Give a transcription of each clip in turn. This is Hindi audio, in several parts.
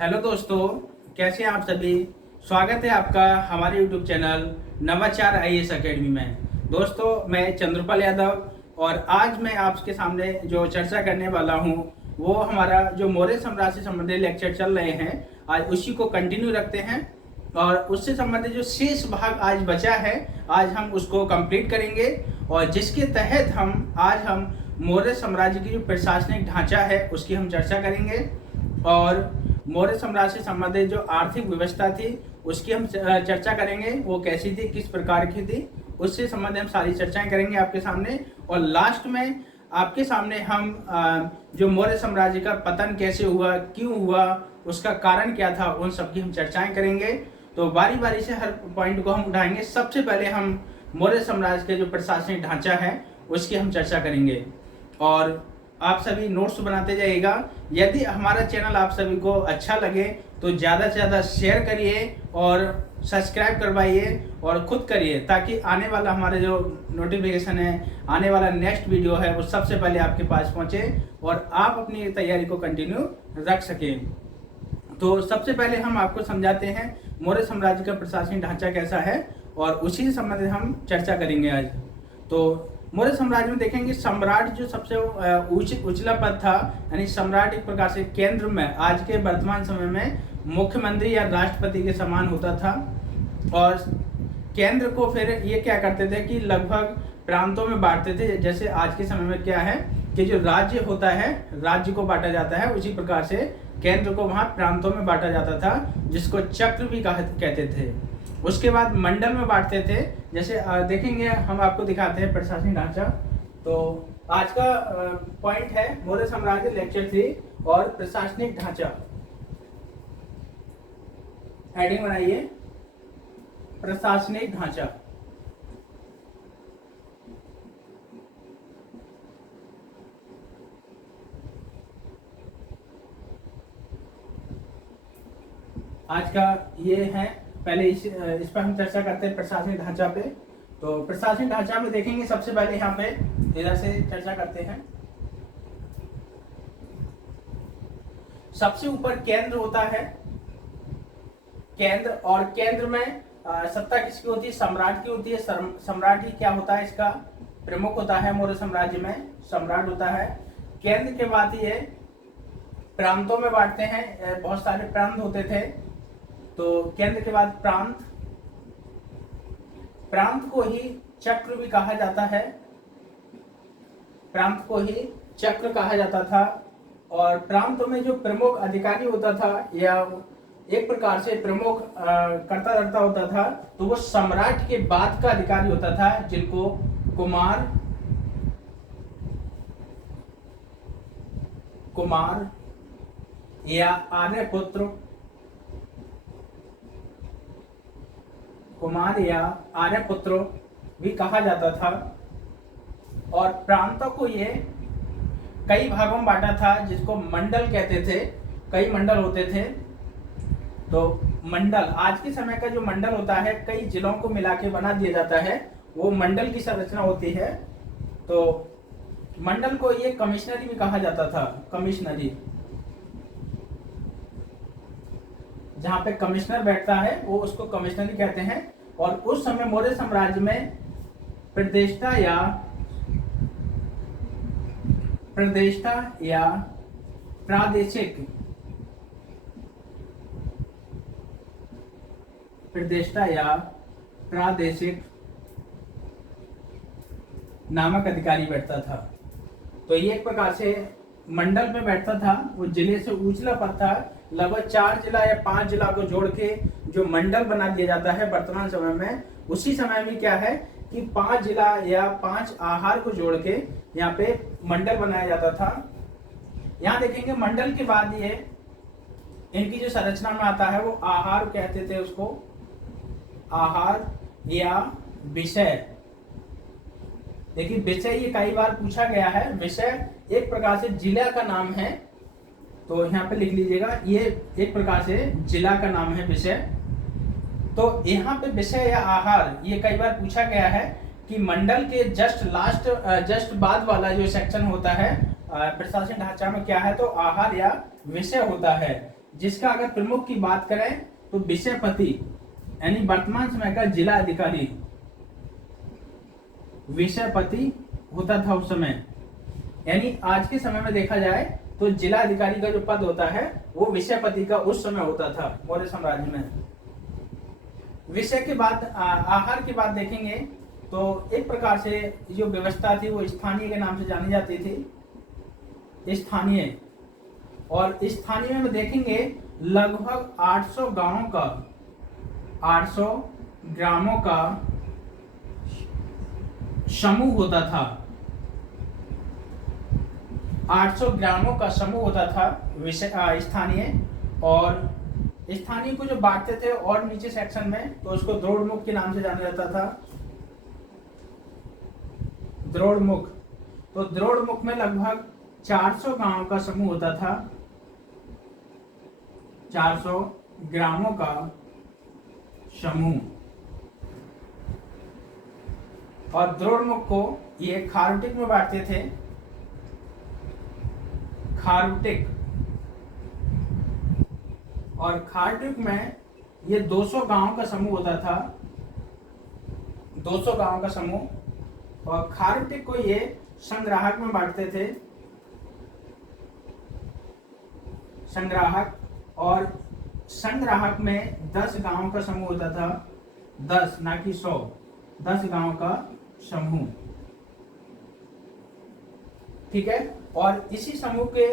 हेलो दोस्तों, कैसे हैं आप सभी। स्वागत है आपका हमारे यूट्यूब चैनल नवाचार आईएएस एकेडमी में। दोस्तों, मैं चंद्रपाल यादव और आज मैं आपके सामने जो चर्चा करने वाला हूं वो हमारा जो मौर्य साम्राज्य से संबंधित लेक्चर चल रहे हैं, आज उसी को कंटिन्यू रखते हैं और उससे संबंधित जो शेष भाग आज बचा है आज हम उसको कंप्लीट करेंगे और जिसके तहत हम मौर्य साम्राज्य की जो प्रशासनिक ढांचा है उसकी हम चर्चा करेंगे और मौर्य साम्राज्य से संबंधित जो आर्थिक व्यवस्था थी उसकी हम चर्चा करेंगे, वो कैसी थी, किस प्रकार की थी, उससे संबंधित हम सारी चर्चाएं करेंगे आपके सामने। और लास्ट में आपके सामने हम जो मौर्य साम्राज्य का पतन कैसे हुआ, क्यों हुआ, उसका कारण क्या था, उन सब की हम चर्चाएं करेंगे। तो बारी बारी से हर पॉइंट को हम उठाएंगे। सबसे पहले हम मौर्य साम्राज्य के जो प्रशासनिक ढांचा है उसकी हम चर्चा करेंगे और आप सभी नोट्स बनाते जाइएगा। यदि हमारा चैनल आप सभी को अच्छा लगे तो ज़्यादा से ज़्यादा शेयर करिए और सब्सक्राइब करवाइए और खुद करिए, ताकि आने वाला हमारे जो नोटिफिकेशन है, आने वाला नेक्स्ट वीडियो है, वो सबसे पहले आपके पास पहुंचे और आप अपनी तैयारी को कंटिन्यू रख सकें। तो सबसे पहले हम आपको समझाते हैं मौर्य साम्राज्य का प्रशासनिक ढांचा कैसा है और उसी से संबंधित हम चर्चा करेंगे आज। तो मौर्य साम्राज्य में देखेंगे सम्राट जो सबसे उचला पद था, यानी सम्राट एक प्रकार से केंद्र में आज के वर्तमान समय में मुख्यमंत्री या राष्ट्रपति के समान होता था। और केंद्र को फिर ये क्या करते थे कि लगभग प्रांतों में बांटते थे। जैसे आज के समय में क्या है कि जो राज्य होता है, राज्य को बांटा जाता है, उसी प्रकार से केंद्र को वहाँ प्रांतों में बांटा जाता था, जिसको चक्र भी कहते थे। उसके बाद मंडल में बांटते थे। जैसे देखेंगे, हम आपको दिखाते हैं प्रशासनिक ढांचा। तो आज का पॉइंट है मौर्य साम्राज्य लेक्चर 3 और प्रशासनिक ढांचा। हेडिंग बनाइए, प्रशासनिक ढांचा। आज का ये है, पहले इस पर हम चर्चा करते हैं प्रशासनिक ढांचा पे। तो प्रशासनिक ढांचा में देखेंगे, सबसे पहले यहाँ पे इधर से चर्चा करते हैं। सबसे ऊपर केंद्र होता है, केंद्र, और केंद्र में सत्ता किसकी होती है? सम्राट की होती है। सम्राट ही क्या होता है? इसका प्रमुख होता है। मौर्य साम्राज्य में सम्राट होता है। केंद्र के बाद ये प्रांतों में बांटते हैं, बहुत सारे प्रांत होते थे। तो केंद्र के बाद प्रांत, प्रांत को ही चक्र भी कहा जाता है, प्रांत को ही चक्र कहा जाता था। और प्रांतों में जो प्रमुख अधिकारी होता था या एक प्रकार से प्रमुख कर्ता धर्ता होता था, तो वो सम्राट के बाद का अधिकारी होता था, जिनको कुमार या आर्यपुत्र, कुमार या आर्यपुत्र भी कहा जाता था। और प्रांतों को ये कई भागों में बांटा था, जिसको मंडल कहते थे। कई मंडल होते थे। तो मंडल, आज के समय का जो मंडल होता है, कई जिलों को मिला के बना दिया जाता है, वो मंडल की संरचना होती है। तो मंडल को ये कमिश्नरी भी कहा जाता था। कमिश्नरी, जहाँ पे कमिश्नर बैठता है वो उसको कमिश्नरी कहते हैं। और उस समय मौर्य साम्राज्य में प्रदेष्टा या प्रादेशिक नामक अधिकारी बैठता था। तो ये एक प्रकार से मंडल में बैठता था। वो जिले से उछला पद था। लगभग 4 जिला या 5 जिला को जोड़ के जो मंडल बना दिया जाता है वर्तमान समय में, उसी समय में क्या है कि 5 जिला या 5 आहार को जोड़ के यहाँ पे मंडल बनाया जाता था। यहाँ देखेंगे मंडल के बाद ये इनकी जो संरचना में आता है वो आहार कहते थे उसको, आहार या विषय। देखिए, विषय ये कई बार पूछा गया है। विषय एक प्रकार से जिला का नाम है, तो यहाँ पे लिख लीजिएगा, ये एक प्रकार से जिला का नाम है विषय। तो यहाँ पे विषय या आहार ये कई बार पूछा गया है कि मंडल के जस्ट बाद वाला जो सेक्शन होता है प्रशासन ढांचा में क्या है, तो आहार या विषय होता है। जिसका अगर प्रमुख की बात करें तो विषयपति यानी वर्तमान समय का जिला अधिकारी विषयपति होता था उस समय। यानी आज के समय में देखा जाए तो जिला अधिकारी का जो पद होता है वो विषयपति का उस समय होता था मौर्य साम्राज्य में। विषय के बाद आहार की बात देखेंगे तो एक प्रकार से जो व्यवस्था थी वो स्थानीय के नाम से जानी जाती थी, स्थानीय। और स्थानीय में देखेंगे लगभग 800 गांवों का 800 ग्रामों का समूह होता था। 800 ग्रामों का समूह होता था स्थानीय। और स्थानीय को जो बांटते थे और नीचे सेक्शन में तो उसको द्रोणमुख के नाम से जाना जाता था। द्रोणमुख, तो द्रोणमुख में लगभग 400 गांवों का समूह होता था, 400 ग्रामों का समूह। और द्रोणमुख को ये खारुटिक में बांटते थे, खारुटिक। और खारुटिक में ये 200 गांवों का समूह होता था, 200 गांवों का समूह। और खारुटिक को ये संग्राहक में बांटते थे, संग्राहक। और संग्राहक में 10 गांवों का समूह होता था, 10 ना कि 100, 10 गांवों का समूह। ठीक है। और इसी समूह के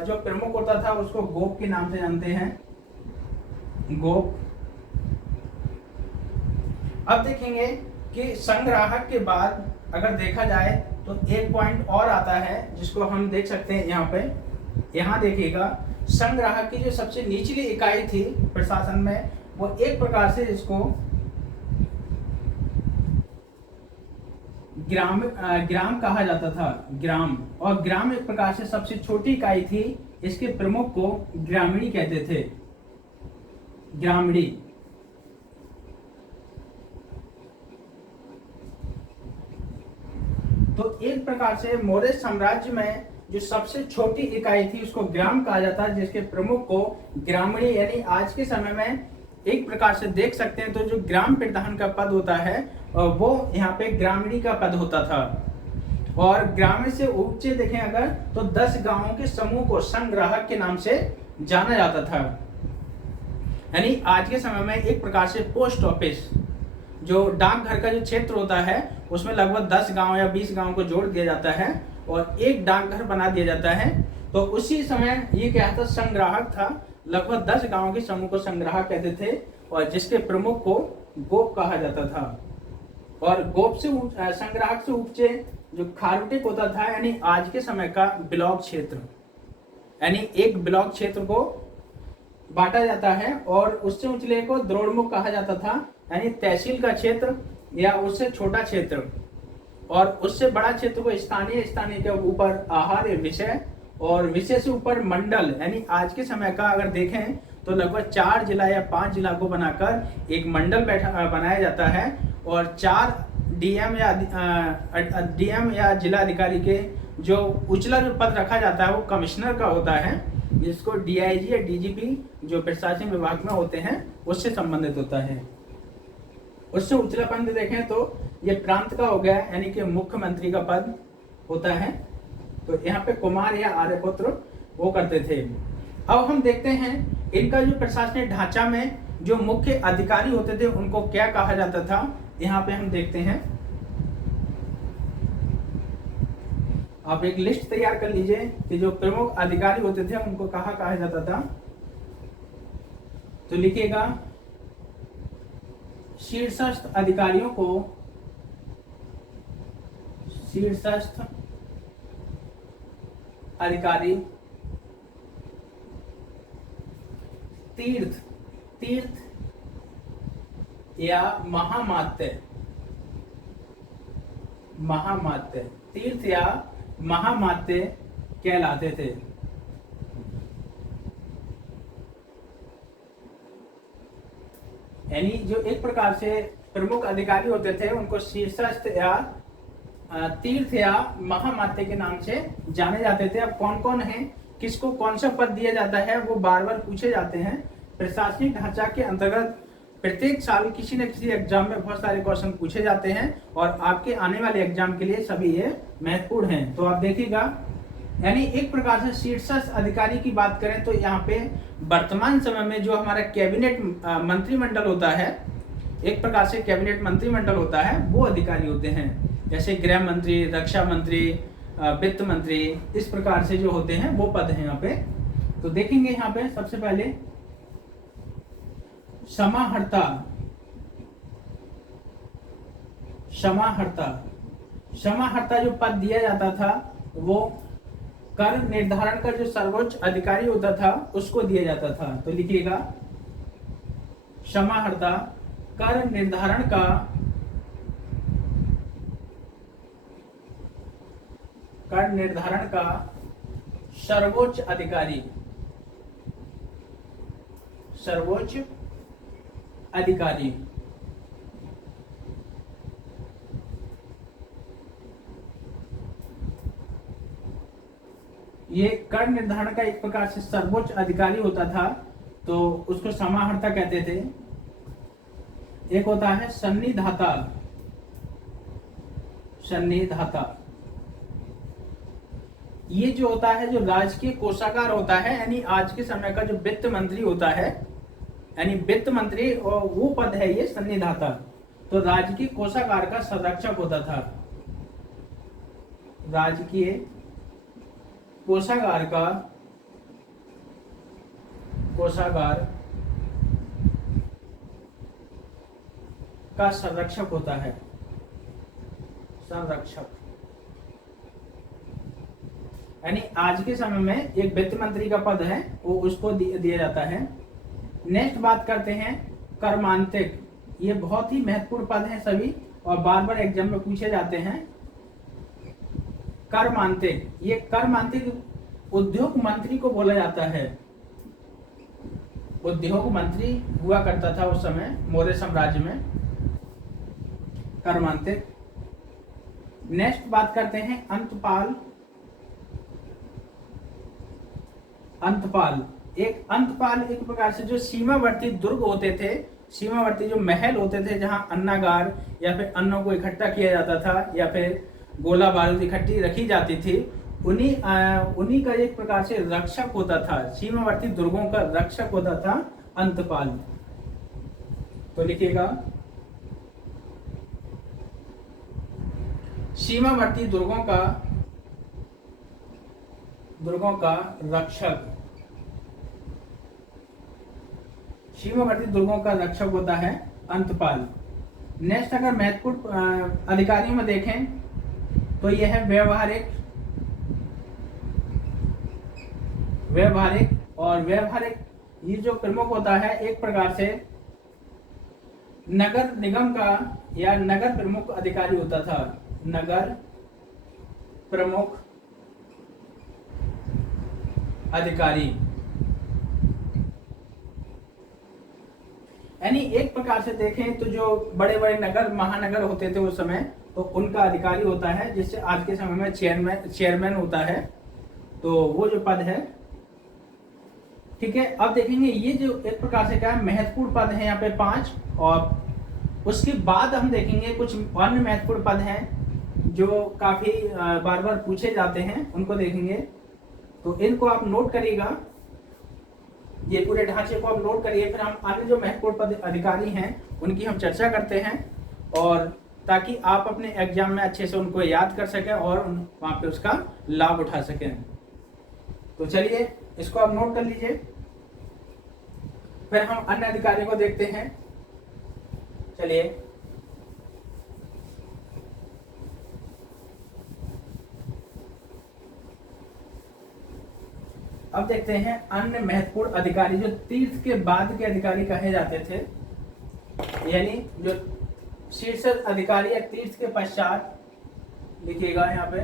जो प्रमुख होता था उसको गोप के नाम से जानते हैं, गोप। अब देखेंगे कि संग्राहक के बाद अगर देखा जाए तो एक पॉइंट और आता है जिसको हम देख सकते हैं यहाँ पे। यहाँ देखिएगा संग्राहक की जो सबसे निचली इकाई थी प्रशासन में वो एक प्रकार से इसको ग्राम कहा जाता था, ग्राम। और ग्राम एक प्रकार से सबसे छोटी इकाई थी, इसके प्रमुख को ग्रामीणी कहते थे, ग्रामीणी। तो एक प्रकार से मौर्य साम्राज्य में जो सबसे छोटी इकाई थी उसको ग्राम कहा जाता है, जिसके प्रमुख को ग्रामीणी। यानी आज के समय में एक प्रकार से देख सकते हैं तो जो ग्राम प्रधान का पद होता है वो यहाँ पे ग्रामीणी का पद होता था। और ग्रामीण से ऊंचे देखें अगर तो 10 गांवों के समूह को संग्राहक के नाम से जाना जाता था। यानी आज के समय में एक प्रकार से पोस्ट ऑफिस जो डाकघर का जो क्षेत्र होता है उसमें लगभग 10 गांव या 20 गांव को जोड़ दिया जाता है और एक डाकघर बना दिया जाता है। तो उसी समय ये क्या था, संग्राहक था। लगभग 10 गांवों के समूह को संग्राहक कहते थे और जिसके प्रमुख को गोप कहा जाता था। और गोप से संग्राहक से ऊंचे जो खारुटिक होता था, यानी आज के समय का ब्लॉक क्षेत्र, यानी एक ब्लॉक क्षेत्र को बांटा जाता है। और उससे ऊंचले को द्रोणमुख कहा जाता था, यानी तहसील का क्षेत्र या उससे छोटा क्षेत्र। और उससे बड़ा क्षेत्र को स्थानीय, स्थानीय के ऊपर आहार या विषय, और विषय से ऊपर मंडल। यानी आज के समय का अगर देखें तो लगभग 4 जिला या 5 जिला को बनाकर एक मंडल बनाया जाता है। और 4 डीएम या जिला अधिकारी के जो उचला जो पद रखा जाता है वो कमिश्नर का होता है, जिसको डीआईजी या डीजीपी जो प्रशासन विभाग में होते हैं उससे संबंधित होता है। उससे उचला पद देखें तो ये प्रांत का हो गया, यानी कि मुख्यमंत्री का पद होता है। तो यहाँ पे कुमार या आर्यपुत्र वो करते थे। अब हम देखते हैं इनका जो प्रशासनिक ढांचा में जो मुख्य अधिकारी होते थे उनको क्या कहा जाता था। यहाँ पे हम देखते हैं, आप एक लिस्ट तैयार कर लीजिए कि जो प्रमुख अधिकारी होते थे उनको कहा जाता था। तो लिखिएगा शीर्षस्थ अधिकारियों को शीर्षस्थ अधिकारी तीर्थ या महामात्य, तीर्थ या महामात्य कहलाते थे। यानी जो एक प्रकार से प्रमुख अधिकारी होते थे उनको शीर्षस्थ या तीर्थ या महामात्य के नाम से जाने जाते थे। अब कौन कौन है किसको कौन सा पद दिया जाता है वो बार बार पूछे जाते हैं। प्रशासनिक ढांचा के अंतर्गत प्रत्येक साल किसी न किसी एग्जाम में बहुत सारे क्वेश्चन पूछे जाते हैं और आपके आने वाले एग्जाम के लिए सभी ये महत्वपूर्ण हैं। तो आप देखिएगा, यानी एक प्रकार से शीर्षस्थ अधिकारी की बात करें तो यहाँ पे वर्तमान समय में जो हमारा कैबिनेट मंत्रिमंडल होता है, एक प्रकार से कैबिनेट मंत्रिमंडल होता है, वो अधिकारी होते हैं। जैसे गृह मंत्री, रक्षा मंत्री, वित्त मंत्री, इस प्रकार से जो होते हैं वो पद हैं यहाँ पे। तो देखेंगे यहाँ पे सबसे पहले समाहर्ता। समाहर्ता जो पद दिया जाता था वो कर निर्धारण का जो सर्वोच्च अधिकारी होता था उसको दिया जाता था। तो लिखिएगा, समाहर्ता कर निर्धारण का सर्वोच्च अधिकारी। ये कर निर्धारण का एक प्रकार से सर्वोच्च अधिकारी होता था, तो उसको समाहर्ता कहते थे। एक होता है सन्निधाता। ये जो होता है, जो राजकीय कोषागार होता है, यानी आज के समय का जो वित्त मंत्री होता है, यानी वित्त मंत्री, और वो पद है ये सन्निधाता। तो राजकीय कोषागार का संरक्षक होता था। राजकीय कोषागार का संरक्षक होता है। यानी आज के समय में एक वित्त मंत्री का पद है, वो उसको दिया जाता है। नेक्स्ट बात करते हैं कर्मांतिक। ये बहुत ही महत्वपूर्ण पद है सभी, और बार बार एग्जाम में पूछे जाते हैं। कर्मांतिक, ये कर्मांतिक उद्योग मंत्री को बोला जाता है। उद्योग मंत्री हुआ करता था उस समय मौर्य साम्राज्य में, कर्मांतिक। नेक्स्ट बात करते हैं अंतपाल। अंतपाल एक प्रकार से जो सीमावर्ती दुर्ग होते थे, सीमावर्ती जो महल होते थे, जहां अन्नागार या फिर अन्नों को इकट्ठा किया जाता था या फिर गोला बारूद इकट्ठी रखी जाती थी, उन्हीं का एक प्रकार से रक्षक होता था। सीमावर्ती दुर्गों का रक्षक होता था अंतपाल। तो लिखिएगा, सीमावर्ती दुर्गों का रक्षक। सीमावर्ती दुर्गों का रक्षक होता है अंतपाल। नेक्स्ट अगर महत्वपूर्ण अधिकारियों में देखें तो यह है व्यवहारिक। और व्यवहारिक ये जो प्रमुख होता है, एक प्रकार से नगर निगम का या नगर प्रमुख अधिकारी होता था। नगर प्रमुख अधिकारी, यानी एक प्रकार से देखें तो जो बड़े बड़े नगर महानगर होते थे उस समय, तो उनका अधिकारी होता है, जिससे आज के समय में चेयरमैन होता है। तो वो जो पद है, ठीक है। अब देखेंगे ये जो एक प्रकार से क्या महत्वपूर्ण पद है यहाँ पे 5, और उसके बाद हम देखेंगे कुछ अन्य महत्वपूर्ण पद हैं जो काफी बार बार पूछे जाते हैं, उनको देखेंगे। तो इनको आप नोट करिएगा, ये पूरे ढांचे को आप नोट करिए, फिर हम अन्य जो महत्वपूर्ण पद अधिकारी हैं उनकी हम चर्चा करते हैं, और ताकि आप अपने एग्जाम में अच्छे से उनको याद कर सकें और वहाँ पे उसका लाभ उठा सकें। तो चलिए इसको आप नोट कर लीजिए, फिर हम अन्य अधिकारियों को देखते हैं। चलिए, अब देखते हैं अन्य महत्वपूर्ण अधिकारी जो तीर्थ के बाद के अधिकारी कहे जाते थे, यानी जो शीर्ष अधिकारी या तीर्थ के पश्चात। लिखिएगा यहाँ पे,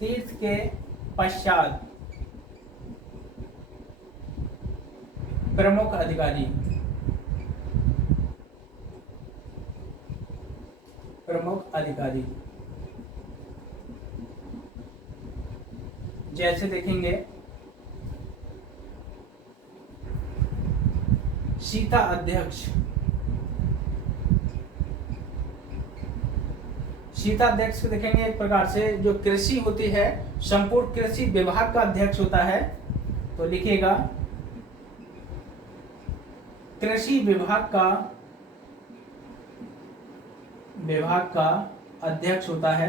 तीर्थ के पश्चात प्रमुख अधिकारी। जैसे देखेंगे सीता अध्यक्ष। सीता अध्यक्ष को देखेंगे एक प्रकार से जो कृषि होती है, संपूर्ण कृषि विभाग का अध्यक्ष होता है। तो लिखिएगा कृषि विभाग का अध्यक्ष होता है।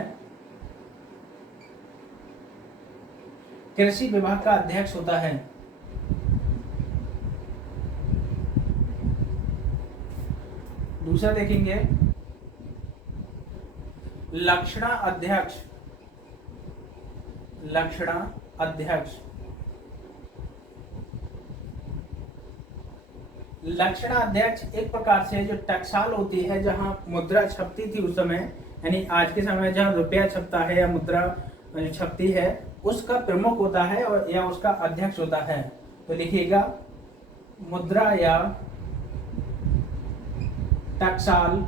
कृषि विभाग का अध्यक्ष होता है। दूसरा देखेंगे लक्षणा अध्यक्ष। लक्षणा अध्यक्ष। लक्षणा अध्यक्ष एक प्रकार से जो टकसाल होती है, जहां मुद्रा छपती थी उस समय, यानी आज के समय में जहां रुपया छपता है या मुद्रा छपती है, उसका प्रमुख होता है और या उसका अध्यक्ष होता है। तो लिखिएगा मुद्रा या टकसाल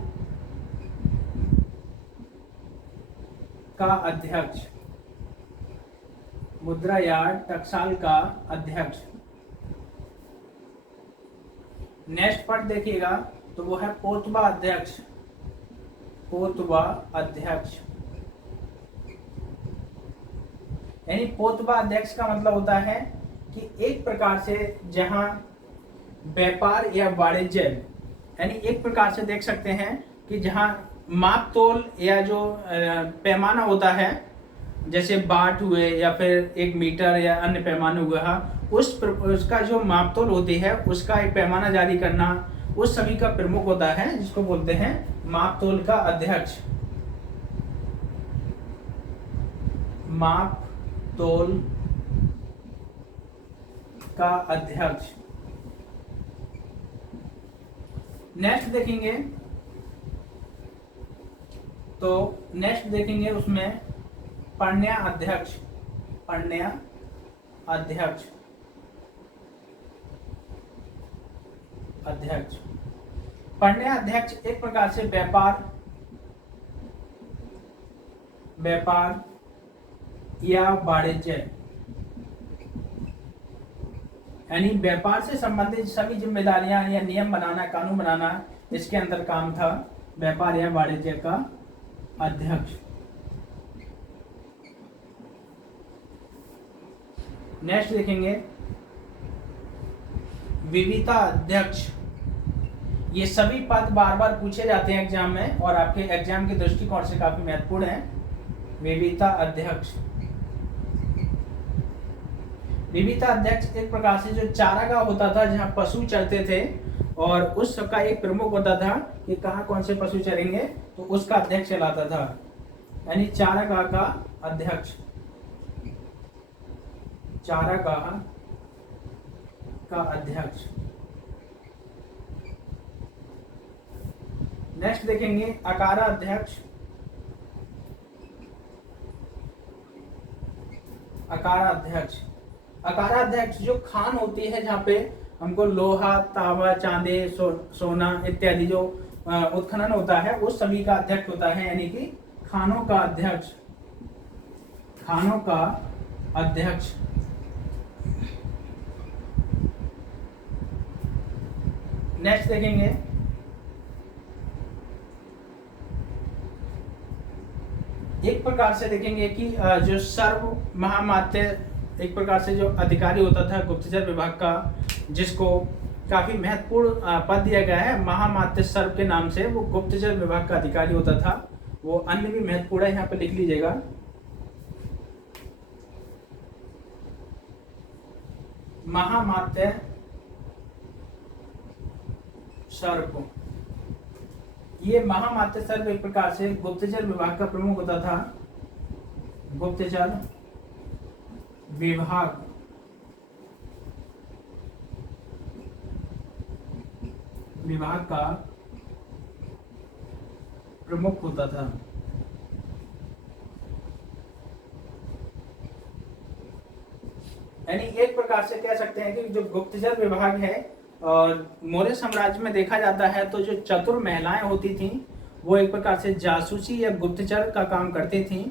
का अध्यक्ष। मुद्रा या टकसाल का अध्यक्ष। नेक्स्ट पार्ट देखिएगा तो वो है पोतवा अध्यक्ष। पोतवा अध्यक्ष यानी पोतवा अध्यक्ष का मतलब होता है कि एक प्रकार से जहां व्यापार या वाणिज्य, यानी एक प्रकार से देख सकते हैं कि जहां माप तोल या जो पैमाना होता है, जैसे बाट हुए या फिर 1 मीटर या अन्य पैमाने हुआ, उसका जो माप तोल होती है उसका एक पैमाना जारी करना, उस सभी का प्रमुख होता है, जिसको बोलते हैं माप तोल का अध्यक्ष। माप तोल का अध्यक्ष। नेक्स्ट देखेंगे तो नेक्स्ट देखेंगे उसमें पण्या अध्यक्ष। पण्या अध्यक्ष। अध्यक्ष पण्या अध्यक्ष एक प्रकार से व्यापार या वाणिज्य, यानी व्यापार से संबंधित सभी जिम्मेदारियां या नियम बनाना, कानून बनाना, इसके अंदर काम था व्यापार या वाणिज्य का अध्यक्ष। नेक्स्ट देखेंगे विविता अध्यक्ष। ये सभी पद बार बार पूछे जाते हैं एग्जाम में और आपके एग्जाम के दृष्टिकोण से काफी महत्वपूर्ण है। विविता अध्यक्ष। विविता अध्यक्ष एक प्रकार से जो चारागाह होता था, जहां पशु चरते थे, और उस सबका एक प्रमुख होता था कि कहाँ कौन से पशु चरेंगे, तो उसका अध्यक्ष चलाता था, यानी चारागाह का अध्यक्ष। चारागाह का अध्यक्ष। नेक्स्ट देखेंगे अकारा अध्यक्ष। अकारा अध्यक्ष। अकारा अध्यक्ष जो खान होती है, जहाँ पे हमको लोहा, तांबा, चांदी, सोना इत्यादि जो उत्खनन होता है, उस सभी का अध्यक्ष होता है, यानी कि खानों का अध्यक्ष। खानों का अध्यक्ष। नेक्स्ट देखेंगे एक प्रकार से देखेंगे कि जो सर्व महामात्य एक प्रकार से जो अधिकारी होता था गुप्तचर विभाग का, जिसको काफी महत्वपूर्ण पद दिया गया है महामात्य सर्व के नाम से, वो गुप्तचर विभाग का अधिकारी होता था। वो अन्य भी महत्वपूर्ण है, यहाँ पे लिख लीजिएगा। महामात्य सर्व। ये महामात्य सर्व एक प्रकार से गुप्तचर विभाग का प्रमुख होता था। गुप्तचर विभाग का प्रमुख होता था। यानी एक प्रकार से कह सकते हैं कि जो गुप्तचर विभाग है, और मौर्य साम्राज्य में देखा जाता है तो जो चतुर महिलाएं होती थीं, वो एक प्रकार से जासूसी या गुप्तचर का काम करती थीं,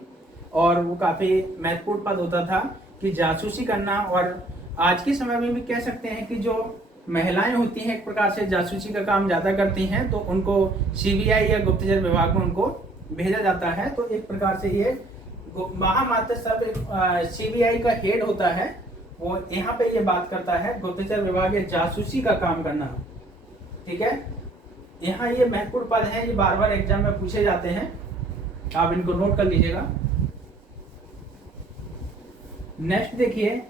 और वो काफी महत्वपूर्ण पद होता था, कि जासूसी करना, और आज के समय में भी कह सकते हैं कि जो महिलाएं होती हैं एक प्रकार से जासूसी का काम ज़्यादा करती हैं, तो उनको सीबीआई या गुप्तचर विभाग में उनको भेजा जाता है। तो एक प्रकार से ये महामात्र सब सीबीआई का हेड होता है, वो यहाँ पे ये बात करता है गुप्तचर विभाग या जासूसी का काम करना। ठीक है, यहाँ ये महत्वपूर्ण पद है, ये बार बार एग्जाम में पूछे जाते हैं, आप इनको नोट कर लीजिएगा। नेक्स्ट देखिए,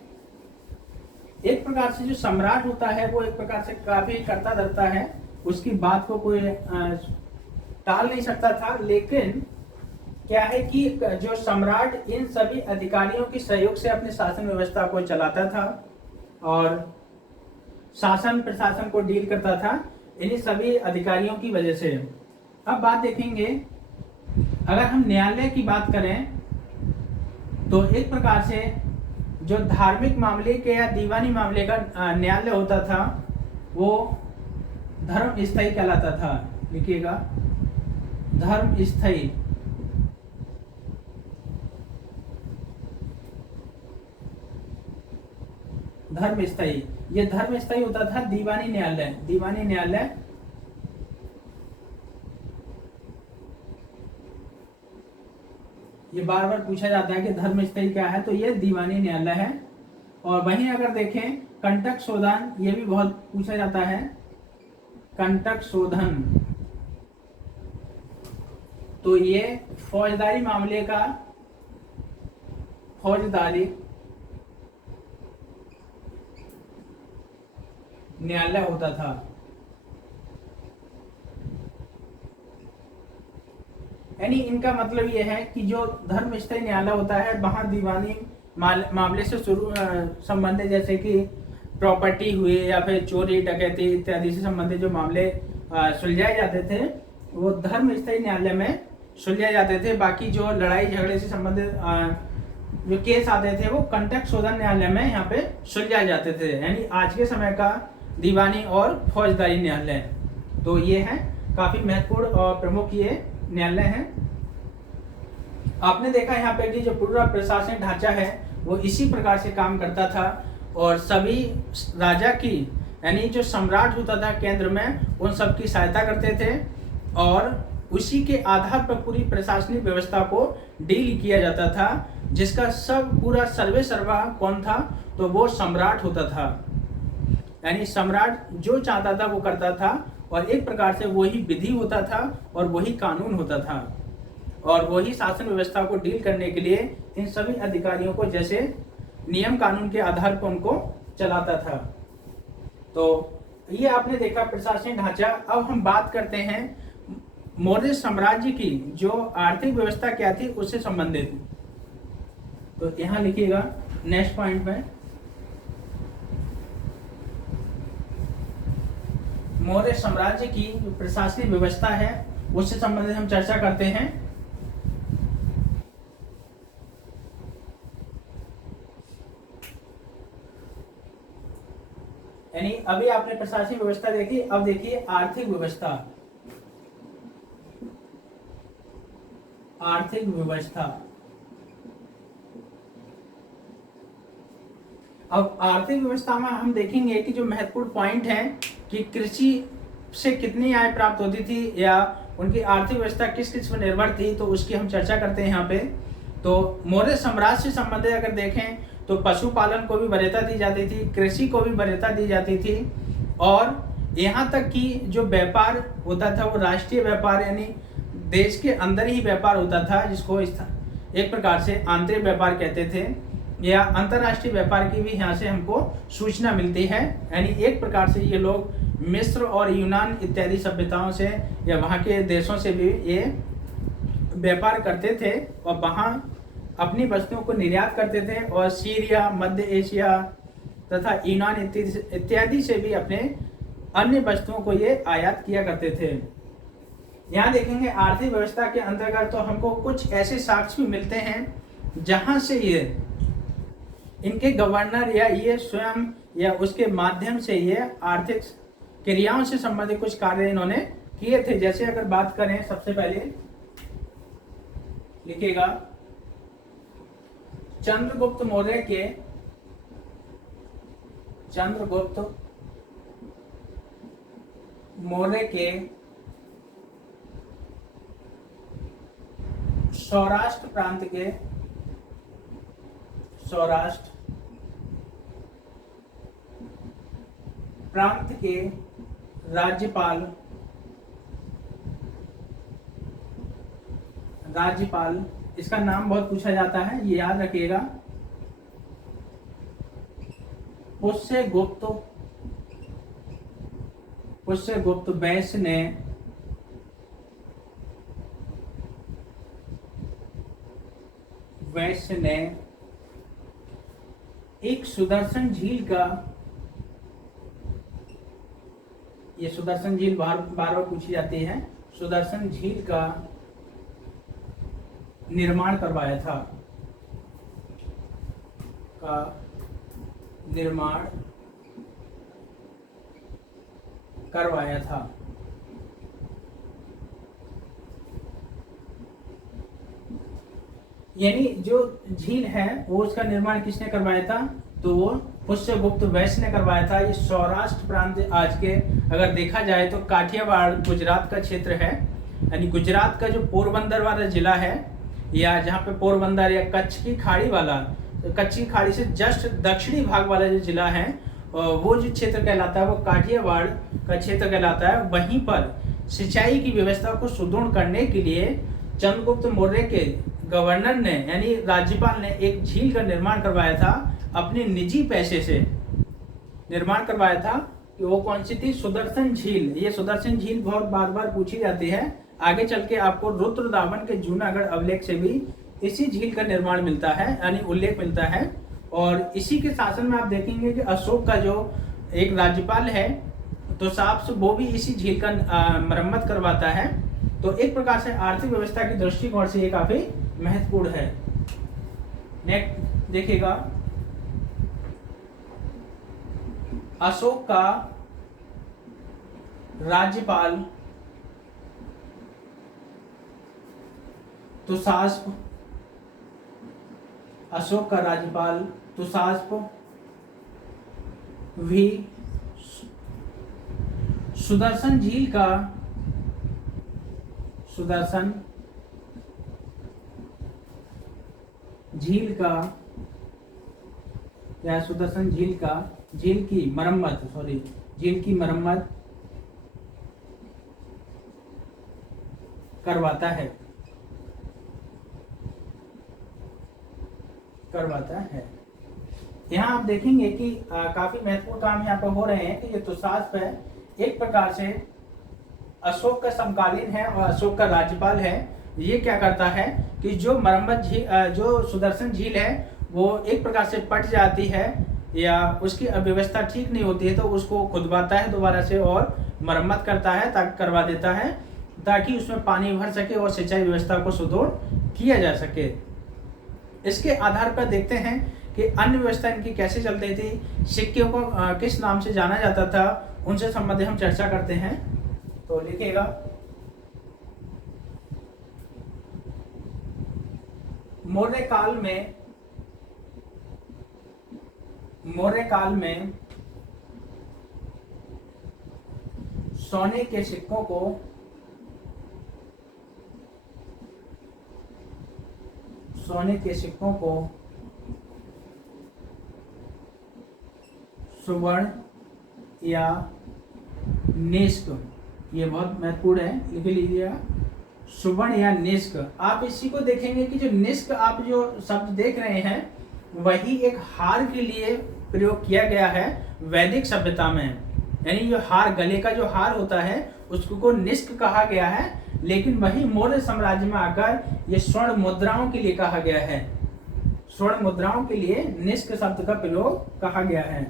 एक प्रकार से जो सम्राट होता है वो एक प्रकार से काफी करता धरता है, उसकी बात को कोई टाल नहीं सकता था। लेकिन क्या है कि जो सम्राट इन सभी अधिकारियों के सहयोग से अपने शासन व्यवस्था को चलाता था और शासन प्रशासन को डील करता था इन्हीं सभी अधिकारियों की वजह से। अब बात देखेंगे, अगर हम न्यायालय की बात करें तो एक प्रकार से जो धार्मिक मामले के या दीवानी मामले का न्यायालय होता था वो धर्म स्थायी कहलाता था। लिखिएगा, धर्म स्थायी। धर्म स्थायी, ये धर्म स्थायी होता था। दीवानी न्यायालय, दीवानी न्यायालय ये बार बार पूछा जाता है कि धर्म स्थायी क्या है, तो ये दीवानी न्यायालय है। और वहीं अगर देखें कंटक शोधन, ये भी बहुत पूछा जाता है, कंटक शोधन, तो ये फौजदारी मामले का फौजदारी न्यायालय होता था। यानी इनका मतलब यह है कि जो धर्म स्थायी न्यायालय होता है वहां दीवानी मामले से संबंधित, जैसे कि प्रॉपर्टी हुए या फिर चोरी डकैती इत्यादि से संबंधित जो मामले सुलझाए जाते थे वो धर्म स्थायी न्यायालय में सुलझाए जाते थे। बाकी जो लड़ाई झगड़े से संबंधित जो केस आते थे वो कंटक शोधन न्यायालय में यहाँ पे सुलझाए जाते थे। यानी आज के समय का दीवानी और फौजदारी न्यायालय, तो ये है काफी महत्वपूर्ण और प्रमुख ये न्यायालय है। आपने देखा यहाँ पे कि जो पूरा प्रशासनिक ढांचा है वो इसी प्रकार से काम करता था और सभी राजा की यानी जो सम्राट होता था केंद्र में उन सब की सहायता करते थे और उसी के आधार पर पूरी प्रशासनिक व्यवस्था को डील किया जाता था, जिसका सब पूरा सर्वे सर्वा कौन था, तो वो सम्राट होता था। यानी सम्राट जो चाहता था वो करता था और एक प्रकार से वही विधि होता था और वही कानून होता था और वही शासन व्यवस्था को डील करने के लिए इन सभी अधिकारियों को जैसे नियम कानून के आधार पर उनको चलाता था। तो ये आपने देखा प्रशासनिक ढांचा। अब हम बात करते हैं मौर्य साम्राज्य की जो आर्थिक व्यवस्था क्या थी उससे संबंधित। तो यहाँ लिखिएगा नेक्स्ट पॉइंट में, मौर्य साम्राज्य की जो प्रशासनिक व्यवस्था है उससे संबंधित हम चर्चा करते हैं। यानी अभी आपने प्रशासनिक व्यवस्था देखी, अब देखिए आर्थिक व्यवस्था। आर्थिक व्यवस्था, अब आर्थिक व्यवस्था में हम देखेंगे कि जो महत्वपूर्ण पॉइंट है कि कृषि से कितनी आय प्राप्त होती थी या उनकी आर्थिक व्यवस्था किस किस पर निर्भर थी, तो उसकी हम चर्चा करते हैं यहाँ पे। तो मौर्य साम्राज्य से संबंधित अगर देखें तो पशुपालन को भी वरीयता दी जाती थी, कृषि को भी वरीयता दी जाती थी और यहाँ तक कि जो व्यापार होता था वो राष्ट्रीय व्यापार यानी देश के अंदर ही व्यापार होता था, जिसको एक प्रकार से आंतरिक व्यापार कहते थे, या अंतरराष्ट्रीय व्यापार की भी यहाँ से हमको सूचना मिलती है। यानी एक प्रकार से ये लोग मिस्र और यूनान इत्यादि सभ्यताओं से या वहाँ के देशों से भी ये व्यापार करते थे और वहाँ अपनी वस्तुओं को निर्यात करते थे और सीरिया, मध्य एशिया तथा यूनान इत्यादि से भी अपने अन्य वस्तुओं को ये आयात किया करते थे। यहाँ देखेंगे आर्थिक व्यवस्था के अंतर्गत तो हमको कुछ ऐसे साक्ष्य भी मिलते हैं जहाँ से ये इनके गवर्नर या ये स्वयं या उसके माध्यम से ये आर्थिक क्रियाओं से संबंधित कुछ कार्य इन्होंने किए थे। जैसे अगर बात करें, सबसे पहले लिखिएगा चंद्रगुप्त मौर्य के चंद्रगुप्त मौर्य के सौराष्ट्र प्रांत के राज्यपाल, इसका नाम बहुत पूछा जाता है, ये याद रखिएगा, पुष्यगुप्त वैश्य ने एक सुदर्शन झील का, ये सुदर्शन झील बार बार पूछी जाती है, सुदर्शन झील का निर्माण करवाया था। यानी जो झील है वो उसका निर्माण किसने करवाया था? तो वो पुष्यगुप्त वैश्य ने करवाया था। ये सौराष्ट्र प्रांत आज के अगर देखा जाए तो काठियावाड़ गुजरात का क्षेत्र है, यानी गुजरात का जो पोरबंदर वाला जिला है, या जहाँ पे पोरबंदर या कच्छ की खाड़ी से जस्ट दक्षिणी भाग वाला जो जिला है, वो जो क्षेत्र कहलाता है वो काठियावाड़ का क्षेत्र कहलाता है। वहीं पर सिंचाई की व्यवस्था को सुदृढ़ करने के लिए चंद्रगुप्त मौर्य के गवर्नर ने यानी राज्यपाल ने एक झील का निर्माण करवाया था, अपने निजी पैसे से निर्माण करवाया था। कि वो कौन सी थी? सुदर्शन झील। ये सुदर्शन झील बहुत बार बार पूछी जाती है। आगे चल के आपको रुद्रदामन के जूनागढ़ अभिलेख से भी इसी झील का निर्माण मिलता है, यानी उल्लेख मिलता है। और इसी के शासन में आप देखेंगे कि अशोक का जो एक राज्यपाल है तो साफ से वो भी इसी झील का मरम्मत करवाता है। तो एक प्रकार से आर्थिक व्यवस्था की दृष्टिकोण से ये काफी महत्वपूर्ण है। नेक्स्ट देखिएगा, अशोक का राज्यपाल तुषास्प, भी सुदर्शन झील का या सुदर्शन झील की मरम्मत करवाता है। यहाँ आप देखेंगे कि काफी महत्वपूर्ण काम यहाँ पर हो रहे हैं कि ये तुषास्प है, एक प्रकार से अशोक का समकालीन है और अशोक का राज्यपाल है। ये क्या करता है कि जो जो सुदर्शन झील है वो एक प्रकार से पट जाती है या उसकी अव्यवस्था ठीक नहीं होती है, तो उसको खुदवाता है दोबारा से और मरम्मत करवा देता है ताकि उसमें पानी भर सके और सिंचाई व्यवस्था को सुदृढ़ किया जा सके। इसके आधार पर देखते हैं कि अन्य व्यवस्था इनकी कैसे चलती थी, सिक्के को किस नाम से जाना जाता था, उनसे संबंधित हम चर्चा करते हैं। तो लिखिएगा, मौर्य काल में सोने के सिक्कों को सुवर्ण या निष्क, ये बहुत महत्वपूर्ण है, लिख लीजिएगा, सुवर्ण या निष्क। आप इसी को देखेंगे कि जो निष्क आप जो शब्द देख रहे हैं वही एक हार के लिए प्रयोग किया गया है वैदिक सभ्यता में। यानी जो हार, गले का जो हार होता है उसको निष्क कहा गया है, लेकिन वही मौर्य साम्राज्य में आकर ये स्वर्ण मुद्राओं के लिए कहा गया है। स्वर्ण मुद्राओं के लिए निष्क शब्द का प्रयोग कहा गया है।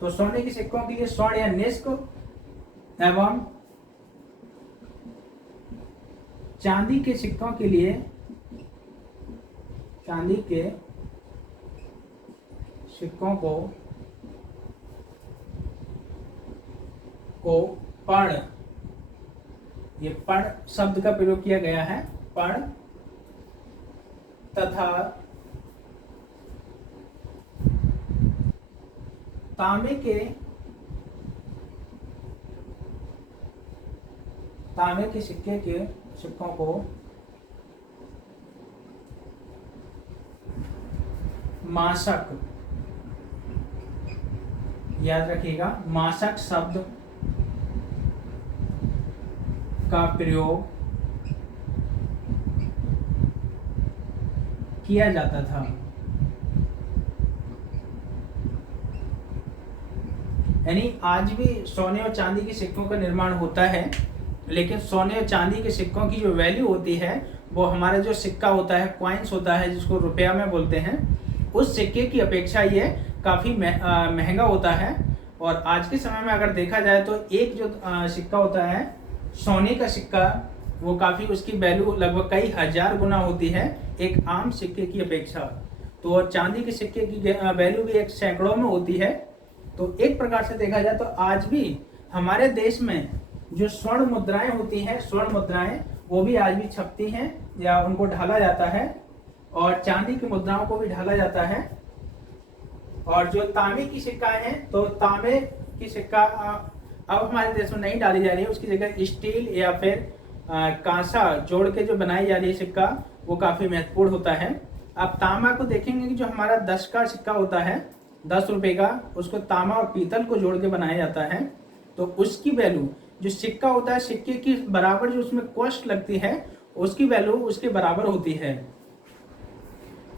तो सोने के सिक्कों के लिए स्वर्ण या निष्क एवं चांदी के सिक्कों के लिए को पण, ये पण शब्द का प्रयोग किया गया है, पण तथा तांबे के सिक्कों को मासक, याद रखिएगा, मासक शब्द का प्रयोग किया जाता था। यानी आज भी सोने और चांदी के सिक्कों का निर्माण होता है, लेकिन सोने और चांदी के सिक्कों की जो वैल्यू होती है वो हमारा जो सिक्का होता है, कॉइन्स होता है, जिसको रुपया में बोलते हैं, उस सिक्के की अपेक्षा ये काफ़ी महंगा होता है। और आज के समय में अगर देखा जाए तो एक जो सिक्का होता है सोने का सिक्का, वो काफ़ी, उसकी वैल्यू लगभग कई हजार गुना होती है एक आम सिक्के की अपेक्षा। तो और चांदी के सिक्के की वैल्यू भी एक सैकड़ों में होती है। तो एक प्रकार से देखा जाए तो आज भी हमारे देश में जो स्वर्ण मुद्राएं होती हैं, स्वर्ण मुद्राएं, वो भी आज भी छपती हैं या उनको ढाला जाता है, और चांदी की मुद्राओं को भी ढाला जाता है। और जो तांबे की सिक्काएं हैं, तो तांबे की सिक्का अब हमारे देश में नहीं डाली जा रही है, उसकी जगह स्टील या फिर कांसा जोड़ के जो बनाई जा रही है सिक्का, वो काफ़ी महत्वपूर्ण होता है। आप तांबा को देखेंगे कि जो हमारा 10 का सिक्का होता है, 10 रुपए का, उसको तांबा और पीतल को जोड़ के बनाया जाता है। तो उसकी वैल्यू, जो सिक्का होता है, सिक्के की बराबर जो उसमें कॉस्ट लगती है, उसकी वैल्यू उसके बराबर होती है।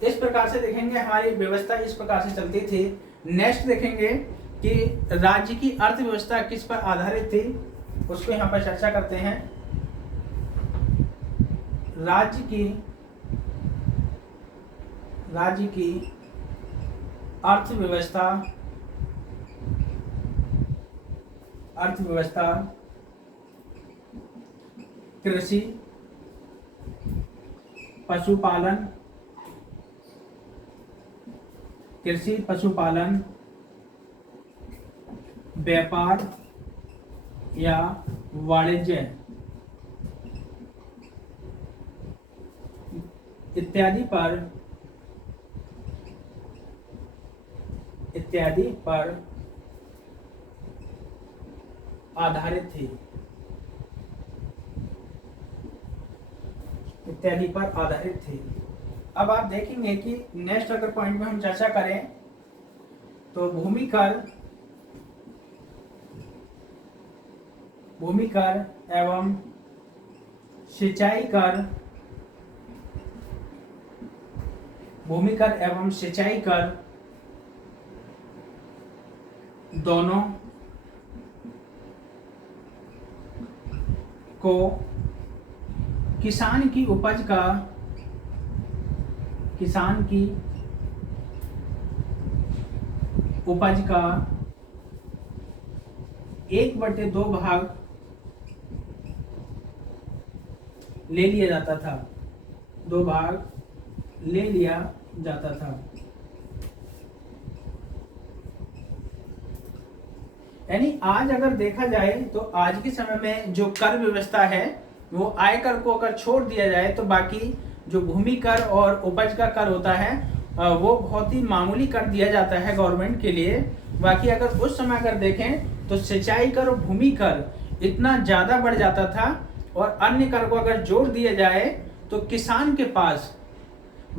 इस प्रकार से देखेंगे हमारी व्यवस्था इस प्रकार से चलती थी। नेक्स्ट देखेंगे कि राज्य की अर्थव्यवस्था किस पर आधारित थी, उसको यहाँ पर चर्चा करते हैं। राज्य की अर्थव्यवस्था कृषि, पशुपालन, व्यापार या वाणिज्य इत्यादि पर आधारित थी। अब आप देखेंगे कि नेक्स्ट अगर पॉइंट में हम चर्चा करें तो भूमि कर एवं सिंचाई कर दोनों को किसान की उपज का 1/2 भाग ले लिया जाता था, 2 भाग ले लिया जाता था। यानी आज अगर देखा जाए तो आज के समय में जो कर व्यवस्था है, वो आयकर को अगर छोड़ दिया जाए तो बाकी जो भूमि कर और उपज का कर होता है वो बहुत ही मामूली कर दिया जाता है गवर्नमेंट के लिए। बाकी अगर उस समय अगर देखें तो सिंचाई कर और भूमि कर इतना ज़्यादा बढ़ जाता था, और अन्य कर को अगर जोड़ दिया जाए तो किसान के पास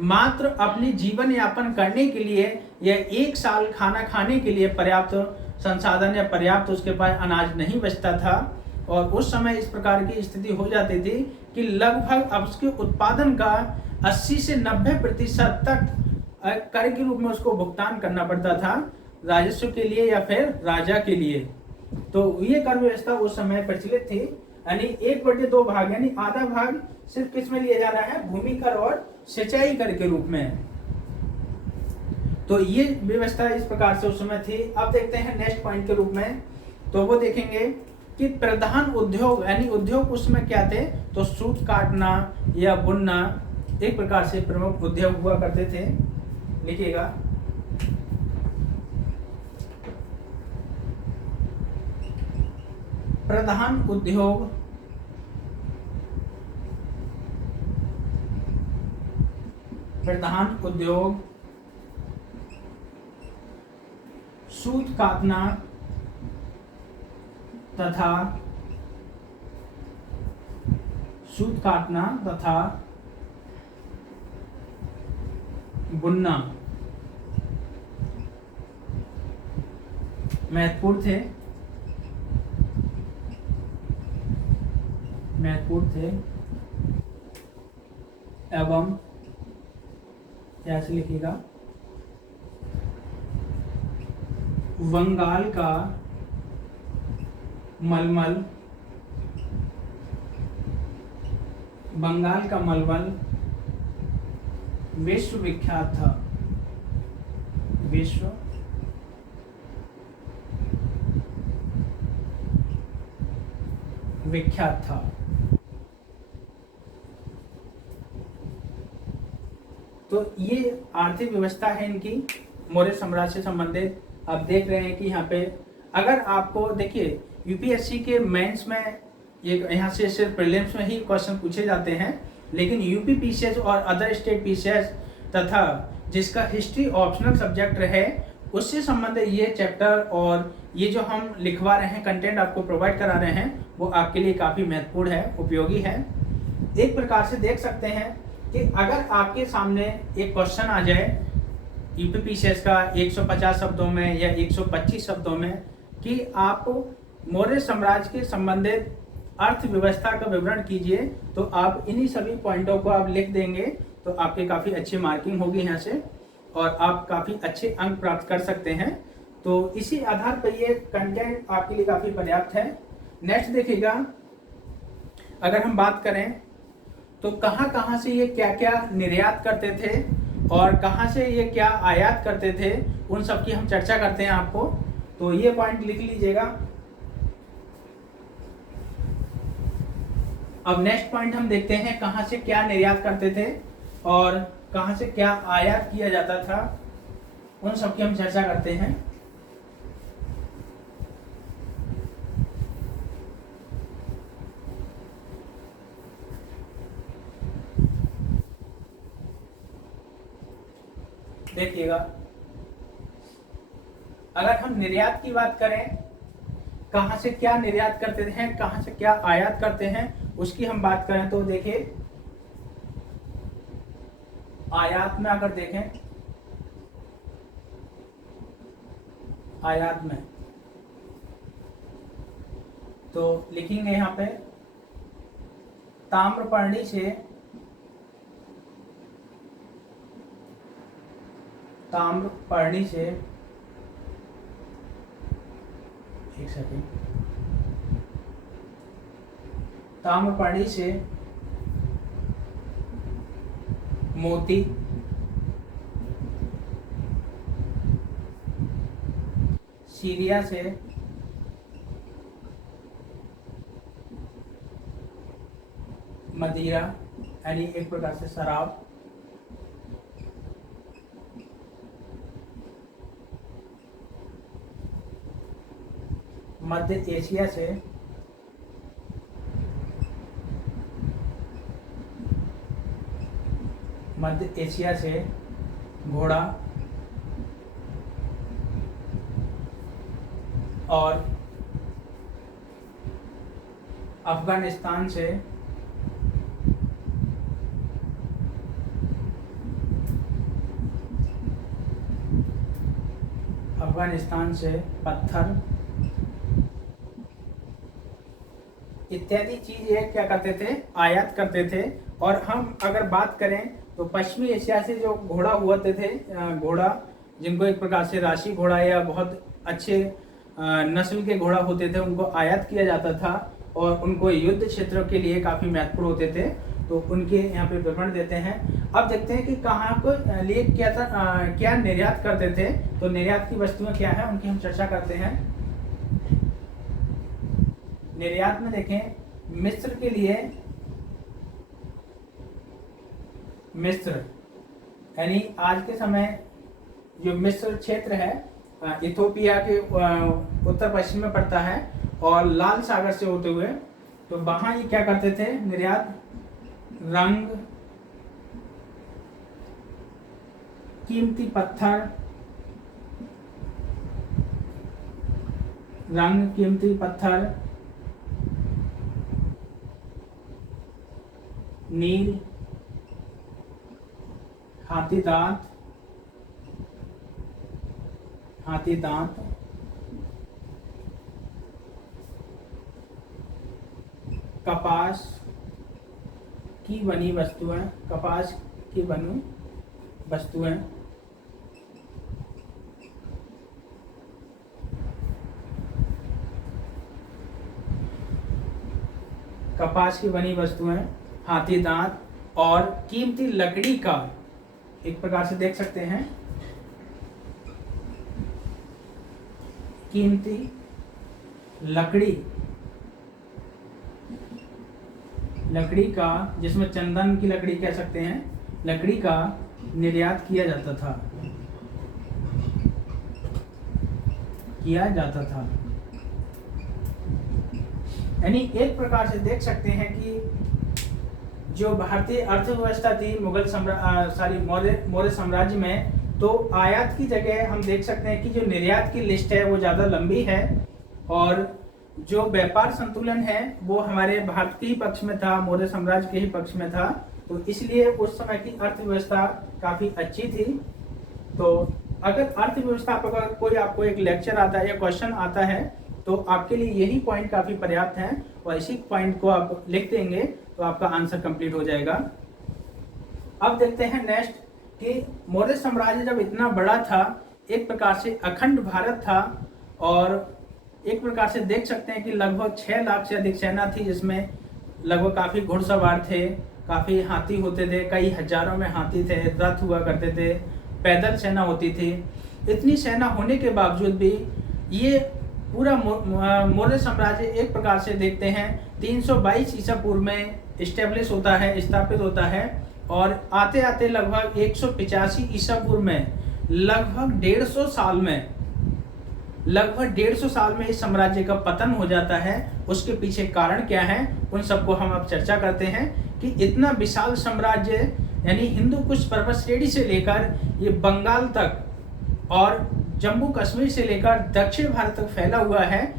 मात्र अपनी जीवन यापन करने के लिए या 1 साल खाना खाने के लिए पर्याप्त संसाधन या पर्याप्त उसके पास अनाज नहीं बचता था। और उस समय इस प्रकार की स्थिति हो जाती थी कि लगभग अब उसके उत्पादन का 80 से 90% तक कर के रूप में उसको भुगतान करना पड़ता था, राजस्व के लिए या फिर राजा के लिए। तो ये कर व्यवस्था उस समय प्रचलित थी। यानी 1/2 भाग, यानी आधा भाग सिर्फ किस में लिया जा रहा है, भूमि कर और सिंचाई कर के रूप में। तो ये व्यवस्था इस प्रकार से उस समय थी। अब देखते हैं नेक्स्ट पॉइंट के रूप में, तो वो देखेंगे कि प्रधान उद्योग, यानी उद्योग उस समय क्या थे, तो सूत काटना या बुनना एक प्रकार से प्रमुख उद्योग हुआ करते थे। लिखिएगा, प्रधान उद्योग सूत काटना तथा सूत काटना तथा बुनना महत्वपूर्ण थे एवं कैसे लिखिएगा, बंगाल का मलमल विश्वविख्यात था। विख्यात था। तो ये आर्थिक व्यवस्था है इनकी, मौर्य साम्राज्य से संबंधित। आप देख रहे हैं कि यहाँ पे अगर आपको देखिए यूपीएससी के मेंस में ये यहाँ से सिर्फ प्रीलिम्स में ही क्वेश्चन पूछे जाते हैं, लेकिन यूपी पीसीएस और अदर स्टेट पीसीएस तथा जिसका हिस्ट्री ऑप्शनल सब्जेक्ट रहे उससे संबंधित ये चैप्टर और ये जो हम लिखवा रहे हैं कंटेंट आपको प्रोवाइड करा रहे हैं वो आपके लिए काफ़ी महत्वपूर्ण है, उपयोगी है। एक प्रकार से देख सकते हैं कि अगर आपके सामने एक क्वेश्चन आ जाए यूपीपीसीएस का 150 शब्दों में या 125 शब्दों में कि आप मौर्य साम्राज्य के संबंधित अर्थव्यवस्था का विवरण कीजिए, तो आप इन्हीं सभी पॉइंटों को आप लिख देंगे तो आपकी काफ़ी अच्छी मार्किंग होगी यहाँ से और आप काफ़ी अच्छे अंक प्राप्त कर सकते हैं। तो इसी आधार पर ये कंटेंट आपके लिए काफ़ी पर्याप्त है। नेक्स्ट देखिएगा, अगर हम बात करें तो कहाँ से ये क्या क्या निर्यात करते थे और कहाँ से ये क्या आयात करते थे, उन सब की हम चर्चा करते हैं आपको। तो ये पॉइंट लिख लीजिएगा। अब नेक्स्ट पॉइंट हम देखते हैं कहाँ से क्या निर्यात करते थे और कहाँ से क्या आयात किया जाता था, उन सब की हम चर्चा करते हैं। देखिएगा, अगर हम निर्यात की बात करें, कहाँ से क्या निर्यात करते हैं, कहाँ से क्या आयात करते हैं, उसकी हम बात करें तो देखिए आयात में अगर देखें, आयात में तो लिखेंगे यहाँ पे ताम्रपर्णी से एक सेकेंड, ताम्रपर्णी से मोती, सीरिया से मदिरा यानी एक प्रकार से शराब, मध्य एशिया से घोड़ा और अफगानिस्तान से पत्थर इत्यादि चीज ये क्या करते थे, आयात करते थे। और हम अगर बात करें तो पश्चिमी एशिया से जो घोड़ा हुआ थे, घोड़ा जिनको एक प्रकार से राशि घोड़ा या बहुत अच्छे नस्ल के घोड़ा होते थे, उनको आयात किया जाता था और उनको युद्ध क्षेत्रों के लिए काफ़ी महत्वपूर्ण होते थे। तो उनके यहाँ पे विवरण देते हैं। अब देखते हैं कि कहाँ को लिए क्या निर्यात करते थे। तो निर्यात की वस्तुएं क्या है उनकी हम चर्चा करते हैं। निर्यात में देखें, मिस्र के लिए, मिस्र यानी आज के समय जो मिस्र क्षेत्र है इथोपिया के उत्तर पश्चिम में पड़ता है और लाल सागर से होते हुए, तो वहां ये क्या करते थे निर्यात, रंग, कीमती पत्थर, रंग कीमती पत्थर, नील, हाथी दांत, कपास की बनी वस्तुएं, हाथी दांत और कीमती लकड़ी का, एक प्रकार से देख सकते हैं कीमती लकड़ी का, जिसमें चंदन की लकड़ी कह सकते हैं, लकड़ी का निर्यात किया जाता था। यानी एक प्रकार से देख सकते हैं कि जो भारतीय अर्थव्यवस्था थी मौर्य साम्राज्य में, तो आयात की जगह हम देख सकते हैं कि जो निर्यात की लिस्ट है वो ज़्यादा लंबी है, और जो व्यापार संतुलन है वो हमारे भारत के ही पक्ष में था, मौर्य साम्राज्य के ही पक्ष में था। तो इसलिए उस समय की अर्थव्यवस्था काफ़ी अच्छी थी। तो अगर अर्थव्यवस्था पर कोई आपको एक लेक्चर आता है या क्वेश्चन आता है, तो आपके लिए यही पॉइंट काफ़ी पर्याप्त है, और इसी पॉइंट को आप लिख देंगे तो आपका आंसर कंप्लीट हो जाएगा। अब देखते हैं नेक्स्ट कि मौर्य साम्राज्य जब इतना बड़ा था, एक प्रकार से अखंड भारत था, और एक प्रकार से देख सकते हैं कि लगभग 6 लाख से अधिक सेना थी, जिसमें लगभग काफ़ी घुड़सवार थे, काफ़ी हाथी होते थे, कई हजारों में हाथी थे, रथ हुआ करते थे, पैदल सेना होती थी। इतनी सेना होने के बावजूद भी ये पूरा मौर्य साम्राज्य एक प्रकार से देखते हैं 322 ईसा पूर्व में स्थापित होता है, और आते आते लगभग 185 ईसा पूर्व में लगभग 150 साल में इस साम्राज्य का पतन हो जाता है। उसके पीछे कारण क्या है, उन सबको हम अब चर्चा करते हैं कि इतना विशाल साम्राज्य, यानी हिंदू कुश पर्वत श्रेणी से लेकर ये बंगाल तक और जम्मू कश्मीर से लेकर दक्षिण भारत तक फैला हुआ है।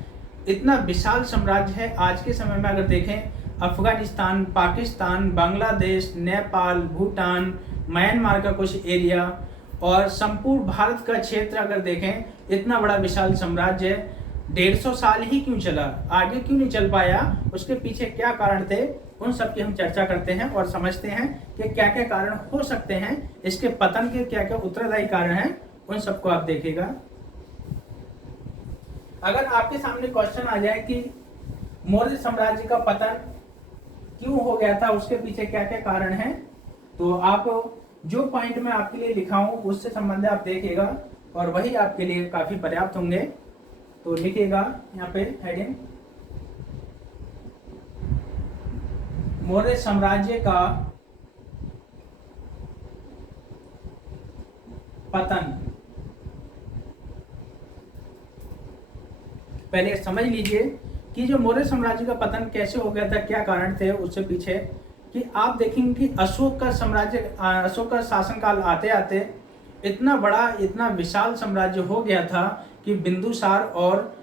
इतना विशाल साम्राज्य है। आज के समय में अगर देखें, अफगानिस्तान, पाकिस्तान, बांग्लादेश, नेपाल, भूटान, म्यांमार का कुछ एरिया और संपूर्ण भारत का क्षेत्र अगर देखें, इतना बड़ा विशाल साम्राज्य 150 साल ही क्यों चला, आगे क्यों नहीं चल पाया, उसके पीछे क्या कारण थे, उन सब की हम चर्चा करते हैं और समझते हैं कि क्या क्या कारण हो सकते हैं, इसके पतन के क्या क्या उत्तरदायी कारण हैं, उन सबको आप देखिएगा। अगर आपके सामने क्वेश्चन आ जाए कि मौर्य साम्राज्य का पतन क्यों हो गया था, उसके पीछे क्या क्या कारण हैं, तो आप जो पॉइंट मैं आपके लिए लिखा हूं उससे संबंधित आप देखिएगा, और वही आपके लिए काफी पर्याप्त होंगे। तो लिखिएगा यहाँ पे हेडिंग, मौर्य साम्राज्य का पतन। पहले समझ लीजिए कि जो मौर्य साम्राज्य का पतन कैसे हो गया था, क्या कारण थे उससे पीछे, कि आप देखेंगे कि अशोक का शासनकाल आते आते इतना बड़ा, इतना विशाल साम्राज्य हो गया था कि बिंदुसार और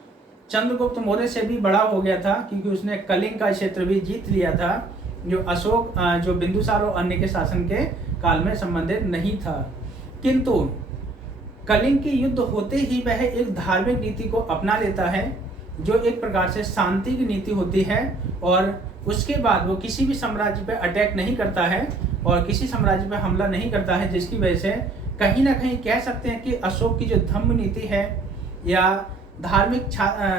चंद्रगुप्त मौर्य से भी बड़ा हो गया था, क्योंकि उसने कलिंग का क्षेत्र भी जीत लिया था, जो बिंदुसार और अन्य के शासन के काल में संबंधित नहीं था। किंतु कलिंग के युद्ध होते ही वह एक धार्मिक नीति को अपना लेता है, जो एक प्रकार से शांति की नीति होती है, और उसके बाद वो किसी भी साम्राज्य पे अटैक नहीं करता है और किसी साम्राज्य पे हमला नहीं करता है, जिसकी वजह से कहीं ना कहीं कह सकते हैं कि अशोक की जो धम्म नीति है या धार्मिक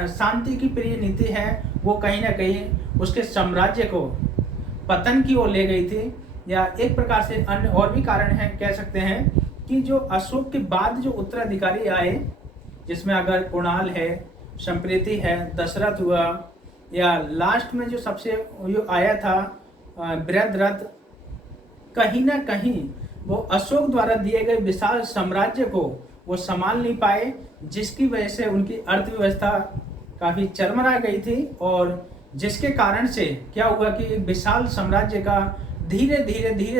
शांति की प्रिय नीति है, वो कहीं ना कहीं उसके साम्राज्य को पतन की ओर ले गई थी। या एक प्रकार से अन्य और भी कारण हैं, कह सकते हैं कि जो अशोक के बाद जो उत्तराधिकारी आए, जिसमें अगर कुणाल है, संप्रीति है, दशरथ हुआ, या लास्ट में जो सबसे जो आया था बृहद्रथ, कहीं ना कहीं वो अशोक द्वारा दिए गए विशाल साम्राज्य को वो संभाल नहीं पाए, जिसकी वजह से उनकी अर्थव्यवस्था काफ़ी चरमरा गई थी, और जिसके कारण से क्या हुआ कि विशाल साम्राज्य का धीरे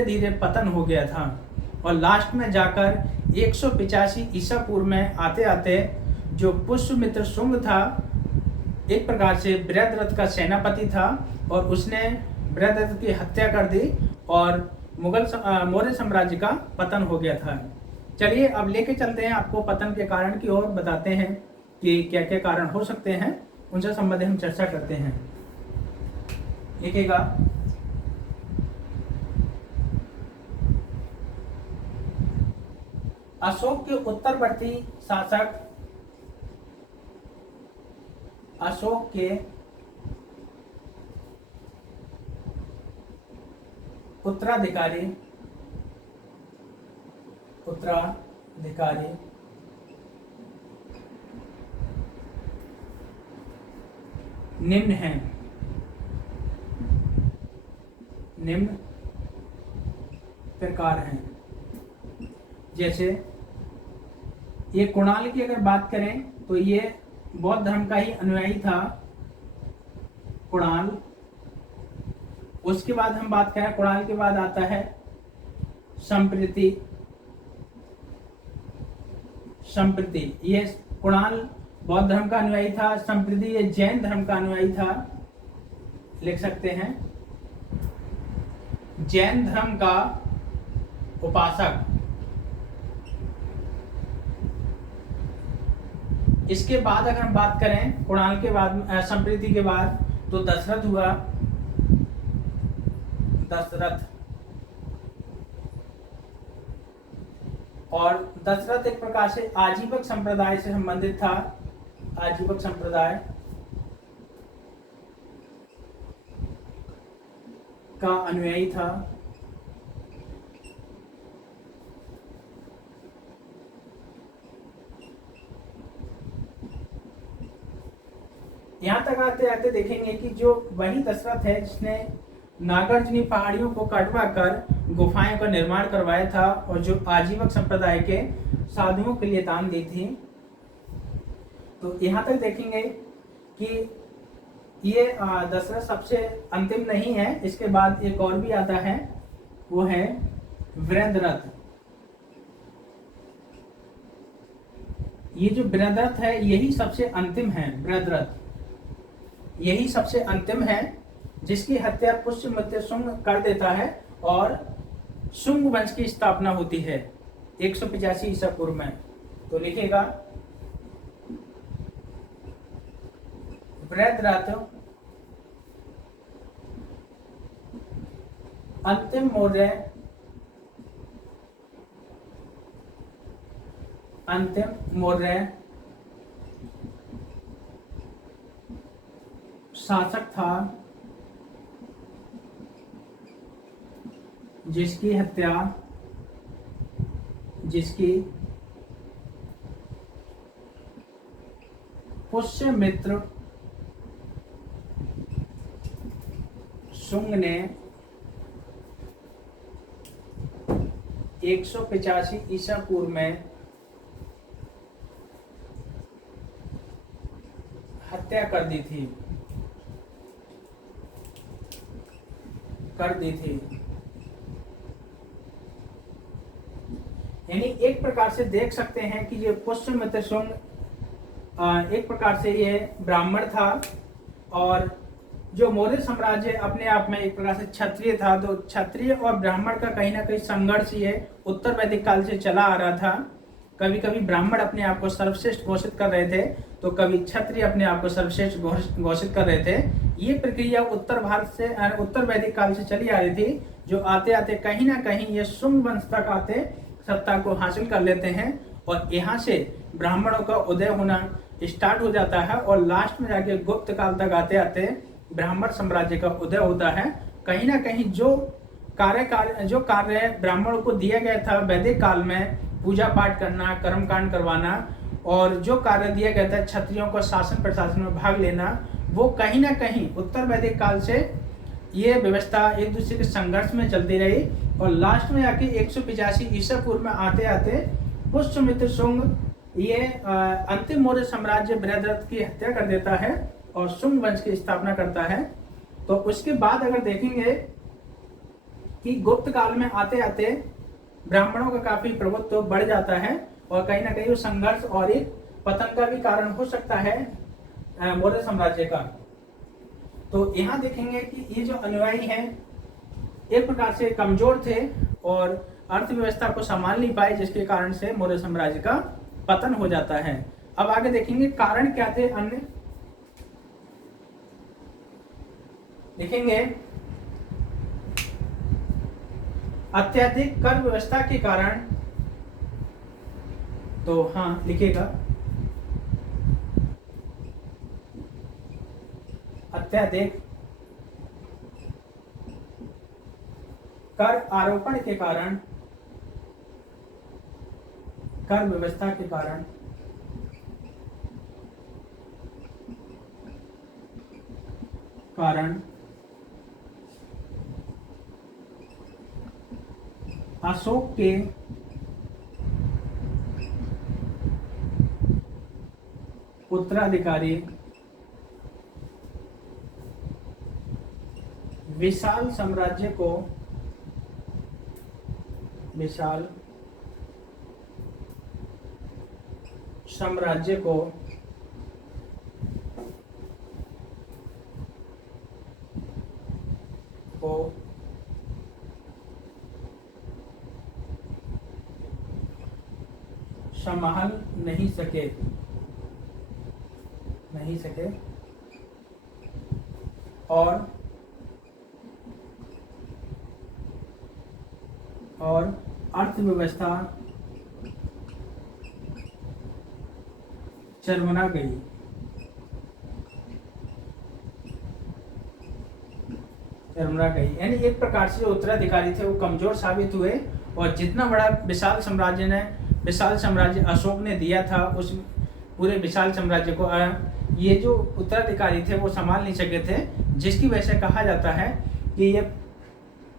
धीरे पतन हो गया था, और लास्ट में जाकर 185 ईसा पूर्व में आते आते जो पुष्यमित्र शुंग था, एक प्रकार से बृहद्रथ का सेनापति था और उसने बृहद्रथ की हत्या कर दी और मौर्य साम्राज्य का पतन हो गया था। चलिए अब लेके चलते हैं आपको पतन के कारण की ओर, बताते हैं कि क्या क्या कारण हो सकते हैं, उनसे संबंधित हम चर्चा करते हैं। लिखिएगा, अशोक के उत्तरवर्ती शासक, अशोक के उत्तराधिकारी निम्न हैं, निम्न प्रकार हैं। जैसे ये कुणाल की अगर बात करें तो ये बौद्ध धर्म का ही अनुयायी था, कुणाल। उसके बाद हम बात करें, कुणाल के बाद आता है संप्रति। ये कुणाल बौद्ध धर्म का अनुयायी था, संप्रति ये जैन धर्म का अनुयायी था, लिख सकते हैं जैन धर्म का उपासक। इसके बाद अगर हम बात करें कुणाल के बाद, संप्रति के बाद, तो दशरथ हुआ, दशरथ। और दशरथ एक प्रकार से आजीवक संप्रदाय से संबंधित था, आजीवक संप्रदाय का अनुयायी था। यहां तक आते आते देखेंगे कि जो वही दशरथ है जिसने नागार्जुनी पहाड़ियों को कटवा कर गुफाएं का निर्माण करवाया था और जो आजीवक संप्रदाय के साधुओं के लिए दान दी थी। तो यहाँ तक देखेंगे कि ये दशरथ सबसे अंतिम नहीं है, इसके बाद एक और भी आता है, वो है बृहद्रथ। ये जो बृहद्रथ है यही सबसे अंतिम है, बृहद्रथ यही सबसे अंतिम है, जिसकी हत्या पुष्यमित्र शुंग कर देता है और शुंग वंश की स्थापना होती है 185 ईसा पूर्व में। तो लिखेगा, बृहद्रथ अंतिम मौर्य शासक था जिसकी पुष्यमित्र शुंग ने 185 ईसा पूर्व में हत्या कर दी थी। यानी एक प्रकार से देख सकते हैं कि ये पुष्यमित्र शुंग एक प्रकार से ये ब्राह्मण था और जो मौर्य साम्राज्य अपने आप में एक प्रकार से क्षत्रिय था। तो क्षत्रिय और ब्राह्मण का कहीं ना कहीं संघर्ष ये उत्तर वैदिक काल से चला आ रहा था। कभी कभी ब्राह्मण अपने आप को सर्वश्रेष्ठ घोषित कर रहे थे तो कभी क्षत्रिय अपने आप को सर्वश्रेष्ठ घोषित कर रहे थे। ये प्रक्रिया उत्तर वैदिक काल से चली आ रही थी, जो आते आते कहीं ना कहीं ये शुंग वंश तक आते सत्ता को हासिल कर लेते हैं और यहाँ से ब्राह्मणों का उदय होना स्टार्ट हो जाता है और लास्ट में जाके गुप्त काल तक आते आते ब्राह्मण साम्राज्य का उदय होता है। कहीं ना कहीं जो कार्य ब्राह्मणों को दिया गया था वैदिक काल में, पूजा पाठ करना, कर्मकांड करवाना, और जो कार्य दिया गया था क्षत्रियों को शासन प्रशासन में भाग लेना, वो कहीं ना कहीं उत्तर वैदिक काल से ये व्यवस्था एक दूसरे के संघर्ष में चलती रही और लास्ट में आके 185 ईसा पूर्व में आते आते पुष्यमित्र शुंग ये अंतिम मौर्य साम्राज्य बृहद्रथ की हत्या कर देता है और शुंग वंश की स्थापना करता है। तो उसके बाद अगर देखेंगे कि गुप्त काल में आते आते ब्राह्मणों का काफी प्रभुत्व बढ़ जाता है और कहीं ना कहीं वो संघर्ष और एक पतन का भी कारण हो सकता है मौर्य साम्राज्य का। तो यहाँ देखेंगे कि ये जो अनुयायी हैं एक प्रकार से कमजोर थे और अर्थव्यवस्था को संभाल नहीं पाए, जिसके कारण से मौर्य साम्राज्य का पतन हो जाता है। अब आगे देखेंगे कारण क्या थे अन्य, देखेंगे अत्यधिक कर व्यवस्था के कारण, तो हाँ लिखिएगा अत्यधिक कर आरोपण के कारण, कर व्यवस्था के कारण अशोक के उत्तराधिकारी विशाल साम्राज्य को संभाल नहीं सके और अर्थव्यवस्था चरमरा गई। यानी एक प्रकार से जो उत्तराधिकारी थे वो कमजोर साबित हुए और जितना बड़ा विशाल साम्राज्य अशोक ने दिया था, उस पूरे विशाल साम्राज्य को ये जो उत्तराधिकारी थे वो संभाल नहीं सके थे, जिसकी वजह से कहा जाता है कि ये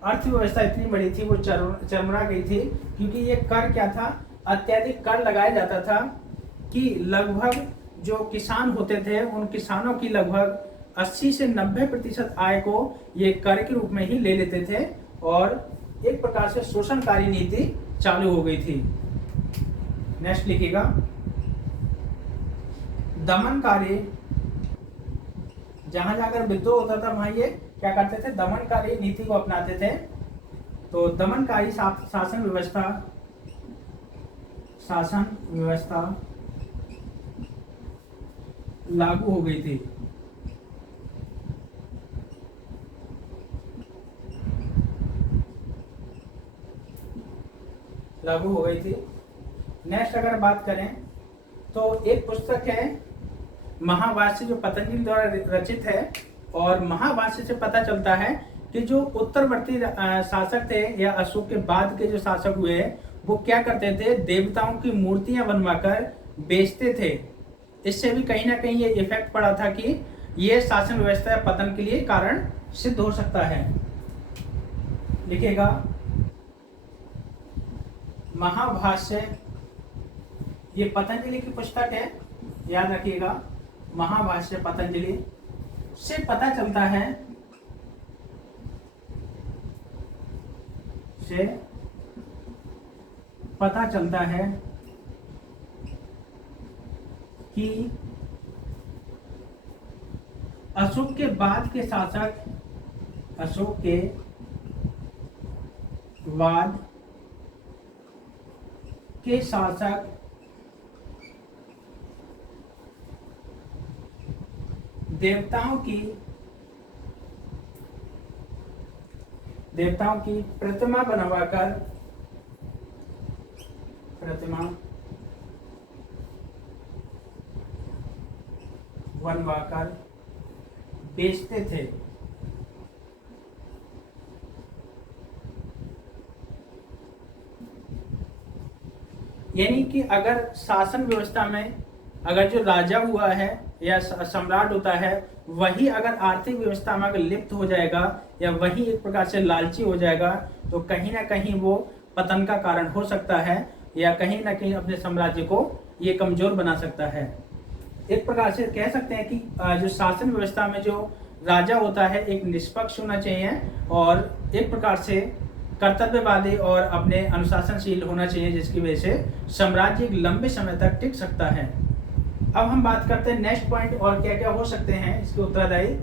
अर्थव्यवस्था इतनी बड़ी थी वो चरमरा गई थी, क्योंकि ये कर क्या था, अत्यधिक कर लगाया जाता था कि लगभग जो किसान होते थे उन किसानों की लगभग 80 से 90% आय को ये कर के रूप में ही ले लेते थे और एक प्रकार से शोषणकारी नीति चालू हो गई थी। नेक्स्ट लिखिएगा दमनकारी, जहां जाकर विद्रोह होता था वहां ये क्या करते थे, दमनकारी नीति को अपनाते थे। तो दमनकारी शासन व्यवस्था लागू हो गई थी। नेक्स्ट अगर बात करें तो एक पुस्तक है महाभाष्य जो पतंजलि द्वारा रचित है, और महाभाष्य से पता चलता है कि जो उत्तरवर्ती शासक थे या अशोक के बाद के जो शासक हुए वो क्या करते थे, देवताओं की मूर्तियां बनवाकर बेचते थे। इससे भी कहीं ना कहीं ये इफेक्ट पड़ा था कि ये शासन व्यवस्था पतन के लिए कारण सिद्ध हो सकता है। लिखिएगा महाभाष्य, ये पतंजलि की पुस्तक है, याद रखिएगा महाभाष्य पतंजलि से पता चलता है कि अशोक के बाद के शासक देवताओं की प्रतिमा बनवाकर बेचते थे। यानी कि अगर शासन व्यवस्था में अगर जो राजा हुआ है या सम्राट होता है वही अगर आर्थिक व्यवस्था में अगर लिप्त हो जाएगा या वही एक प्रकार से लालची हो जाएगा तो कहीं ना कहीं वो पतन का कारण हो सकता है या कहीं ना कहीं अपने साम्राज्य को ये कमजोर बना सकता है। एक प्रकार से कह सकते हैं कि जो शासन व्यवस्था में जो राजा होता है एक निष्पक्ष होना चाहिए और एक प्रकार से कर्तव्यवादी और अपने अनुशासनशील होना चाहिए, जिसकी वजह से साम्राज्य एक लंबे समय तक टिक सकता है। अब हम बात करते हैं नेक्स्ट पॉइंट और क्या क्या हो सकते हैं इसके उत्तरदायी।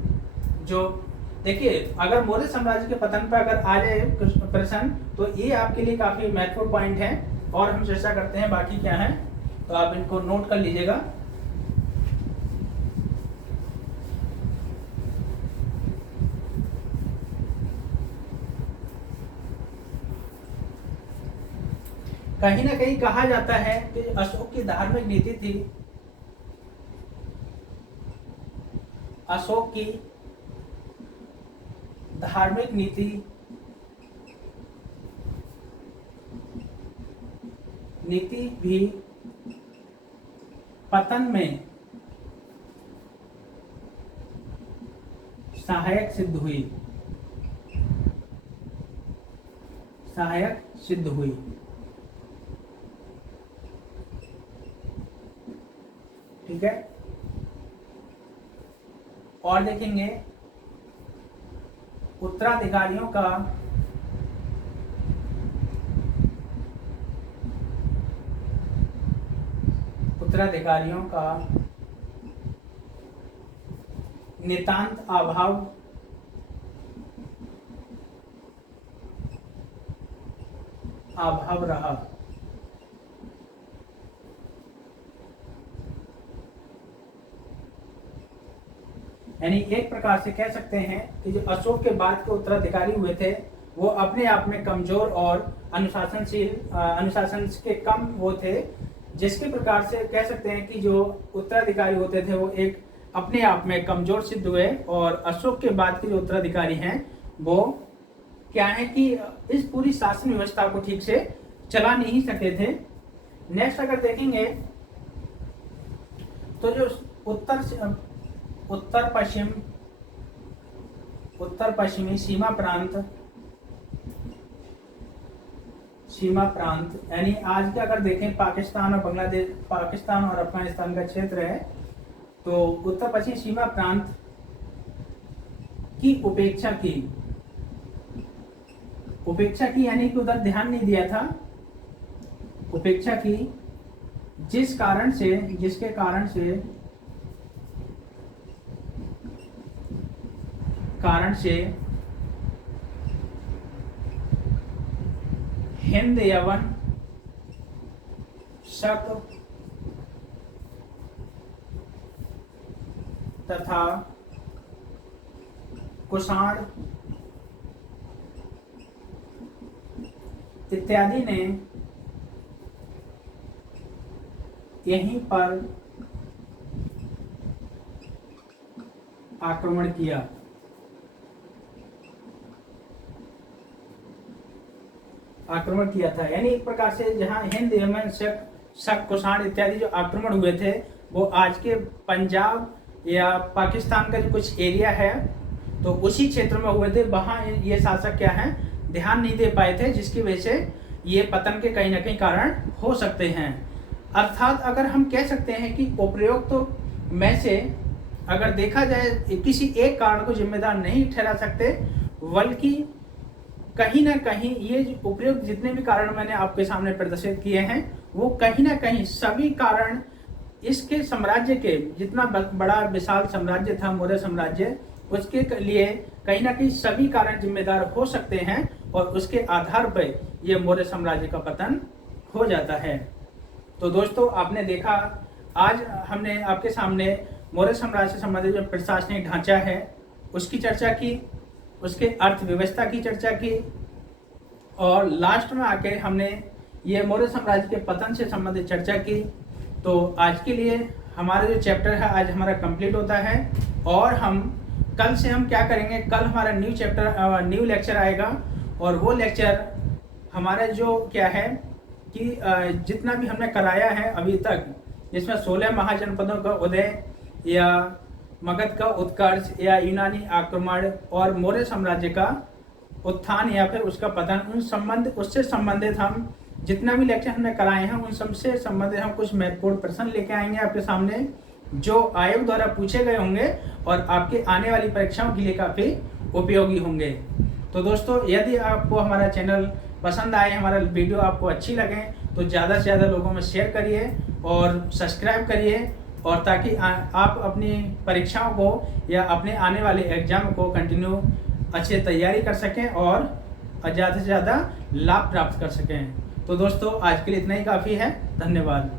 जो देखिए, अगर मौर्य साम्राज्य के पतन पर अगर आ जाए कुछ प्रश्न, तो ये आपके लिए काफी महत्वपूर्ण पॉइंट है और हम चर्चा करते हैं बाकी क्या है, तो आप इनको नोट कर लीजिएगा। कहीं ना कहीं कहा जाता है कि अशोक की धार्मिक नीति थी, अशोक की धार्मिक नीति भी पतन में सहायक सिद्ध हुई। ठीक है, और देखेंगे उत्तराधिकारियों का नितांत अभाव रहा। यानी एक प्रकार से कह सकते हैं कि जो अशोक के बाद के उत्तराधिकारी हुए थे वो अपने आप में कमजोर और अनुशासन के कम वो थे, जिसके प्रकार से कह सकते हैं कि जो उत्तराधिकारी होते थे वो एक अपने आप में कमजोर सिद्ध हुए, और अशोक के बाद के जो उत्तराधिकारी हैं वो क्या है कि इस पूरी शासन व्यवस्था को ठीक से चला नहीं सके थे। नेक्स्ट अगर देखेंगे तो जो उत्तर पश्चिमी सीमा प्रांत यानी आज का अगर देखें पाकिस्तान और बांग्लादेश, पाकिस्तान और अफगानिस्तान का क्षेत्र है, तो उत्तर पश्चिमी सीमा प्रांत की उपेक्षा की यानी कि उधर ध्यान नहीं दिया था, उपेक्षा की, जिसके कारण से हिंद यवन शक तथा कुषाण इत्यादि ने यहीं पर आक्रमण किया। था यानी एक प्रकार से जहां हिंद यमन शक कुषाण इत्यादि जो आक्रमण हुए थे वो आज के पंजाब या पाकिस्तान का जो कुछ एरिया है तो उसी क्षेत्र में हुए थे। वहां ये शासक क्या है ध्यान नहीं दे पाए थे, जिसकी वजह से ये पतन के कहीं ना कहीं कारण हो सकते हैं। अर्थात अगर हम कह सकते हैं कि उपरोक्त में से अगर देखा जाए किसी एक कारण को जिम्मेदार नहीं ठहरा सकते, बल्कि कहीं ना कहीं ये उपयुक्त जितने भी कारण मैंने आपके सामने प्रदर्शित किए हैं वो कहीं ना कहीं सभी कारण इसके साम्राज्य के जितना बड़ा विशाल साम्राज्य था मौर्य साम्राज्य, उसके लिए कहीं ना कहीं सभी कारण जिम्मेदार हो सकते हैं और उसके आधार पर यह मौर्य साम्राज्य का पतन हो जाता है। तो दोस्तों आपने देखा, आज हमने आपके सामने मौर्य साम्राज्य से संबंधित जो प्रशासनिक ढांचा है उसकी चर्चा की, उसके अर्थव्यवस्था की चर्चा की, और लास्ट में आके हमने ये मौर्य साम्राज्य के पतन से संबंधित चर्चा की। तो आज के लिए हमारा जो चैप्टर है आज हमारा कंप्लीट होता है, और हम कल से हम क्या करेंगे, कल हमारा न्यू लेक्चर आएगा, और वो लेक्चर हमारा जो क्या है कि जितना भी हमने कराया है अभी तक, जिसमें 16 महाजनपदों का उदय या मगध का उत्कर्ष या यूनानी आक्रमण और मौर्य साम्राज्य का उत्थान या फिर उसका पतन, उससे संबंधित हम जितना भी लेक्चर हमने कराए हैं उन सबसे संबंधित हम कुछ महत्वपूर्ण प्रश्न लेके आएंगे आपके सामने, जो आयोग द्वारा पूछे गए होंगे और आपके आने वाली परीक्षाओं के लिए काफ़ी उपयोगी होंगे। तो दोस्तों यदि आपको हमारा चैनल पसंद आए, हमारा वीडियो आपको अच्छी लगे, तो ज़्यादा से ज़्यादा लोगों में शेयर करिए और सब्सक्राइब करिए और ताकि आप अपनी परीक्षाओं को या अपने आने वाले एग्ज़ाम को कंटिन्यू अच्छे तैयारी कर सकें और ज़्यादा से ज़्यादा लाभ प्राप्त कर सकें। तो दोस्तों आज के लिए इतना ही काफ़ी है। धन्यवाद।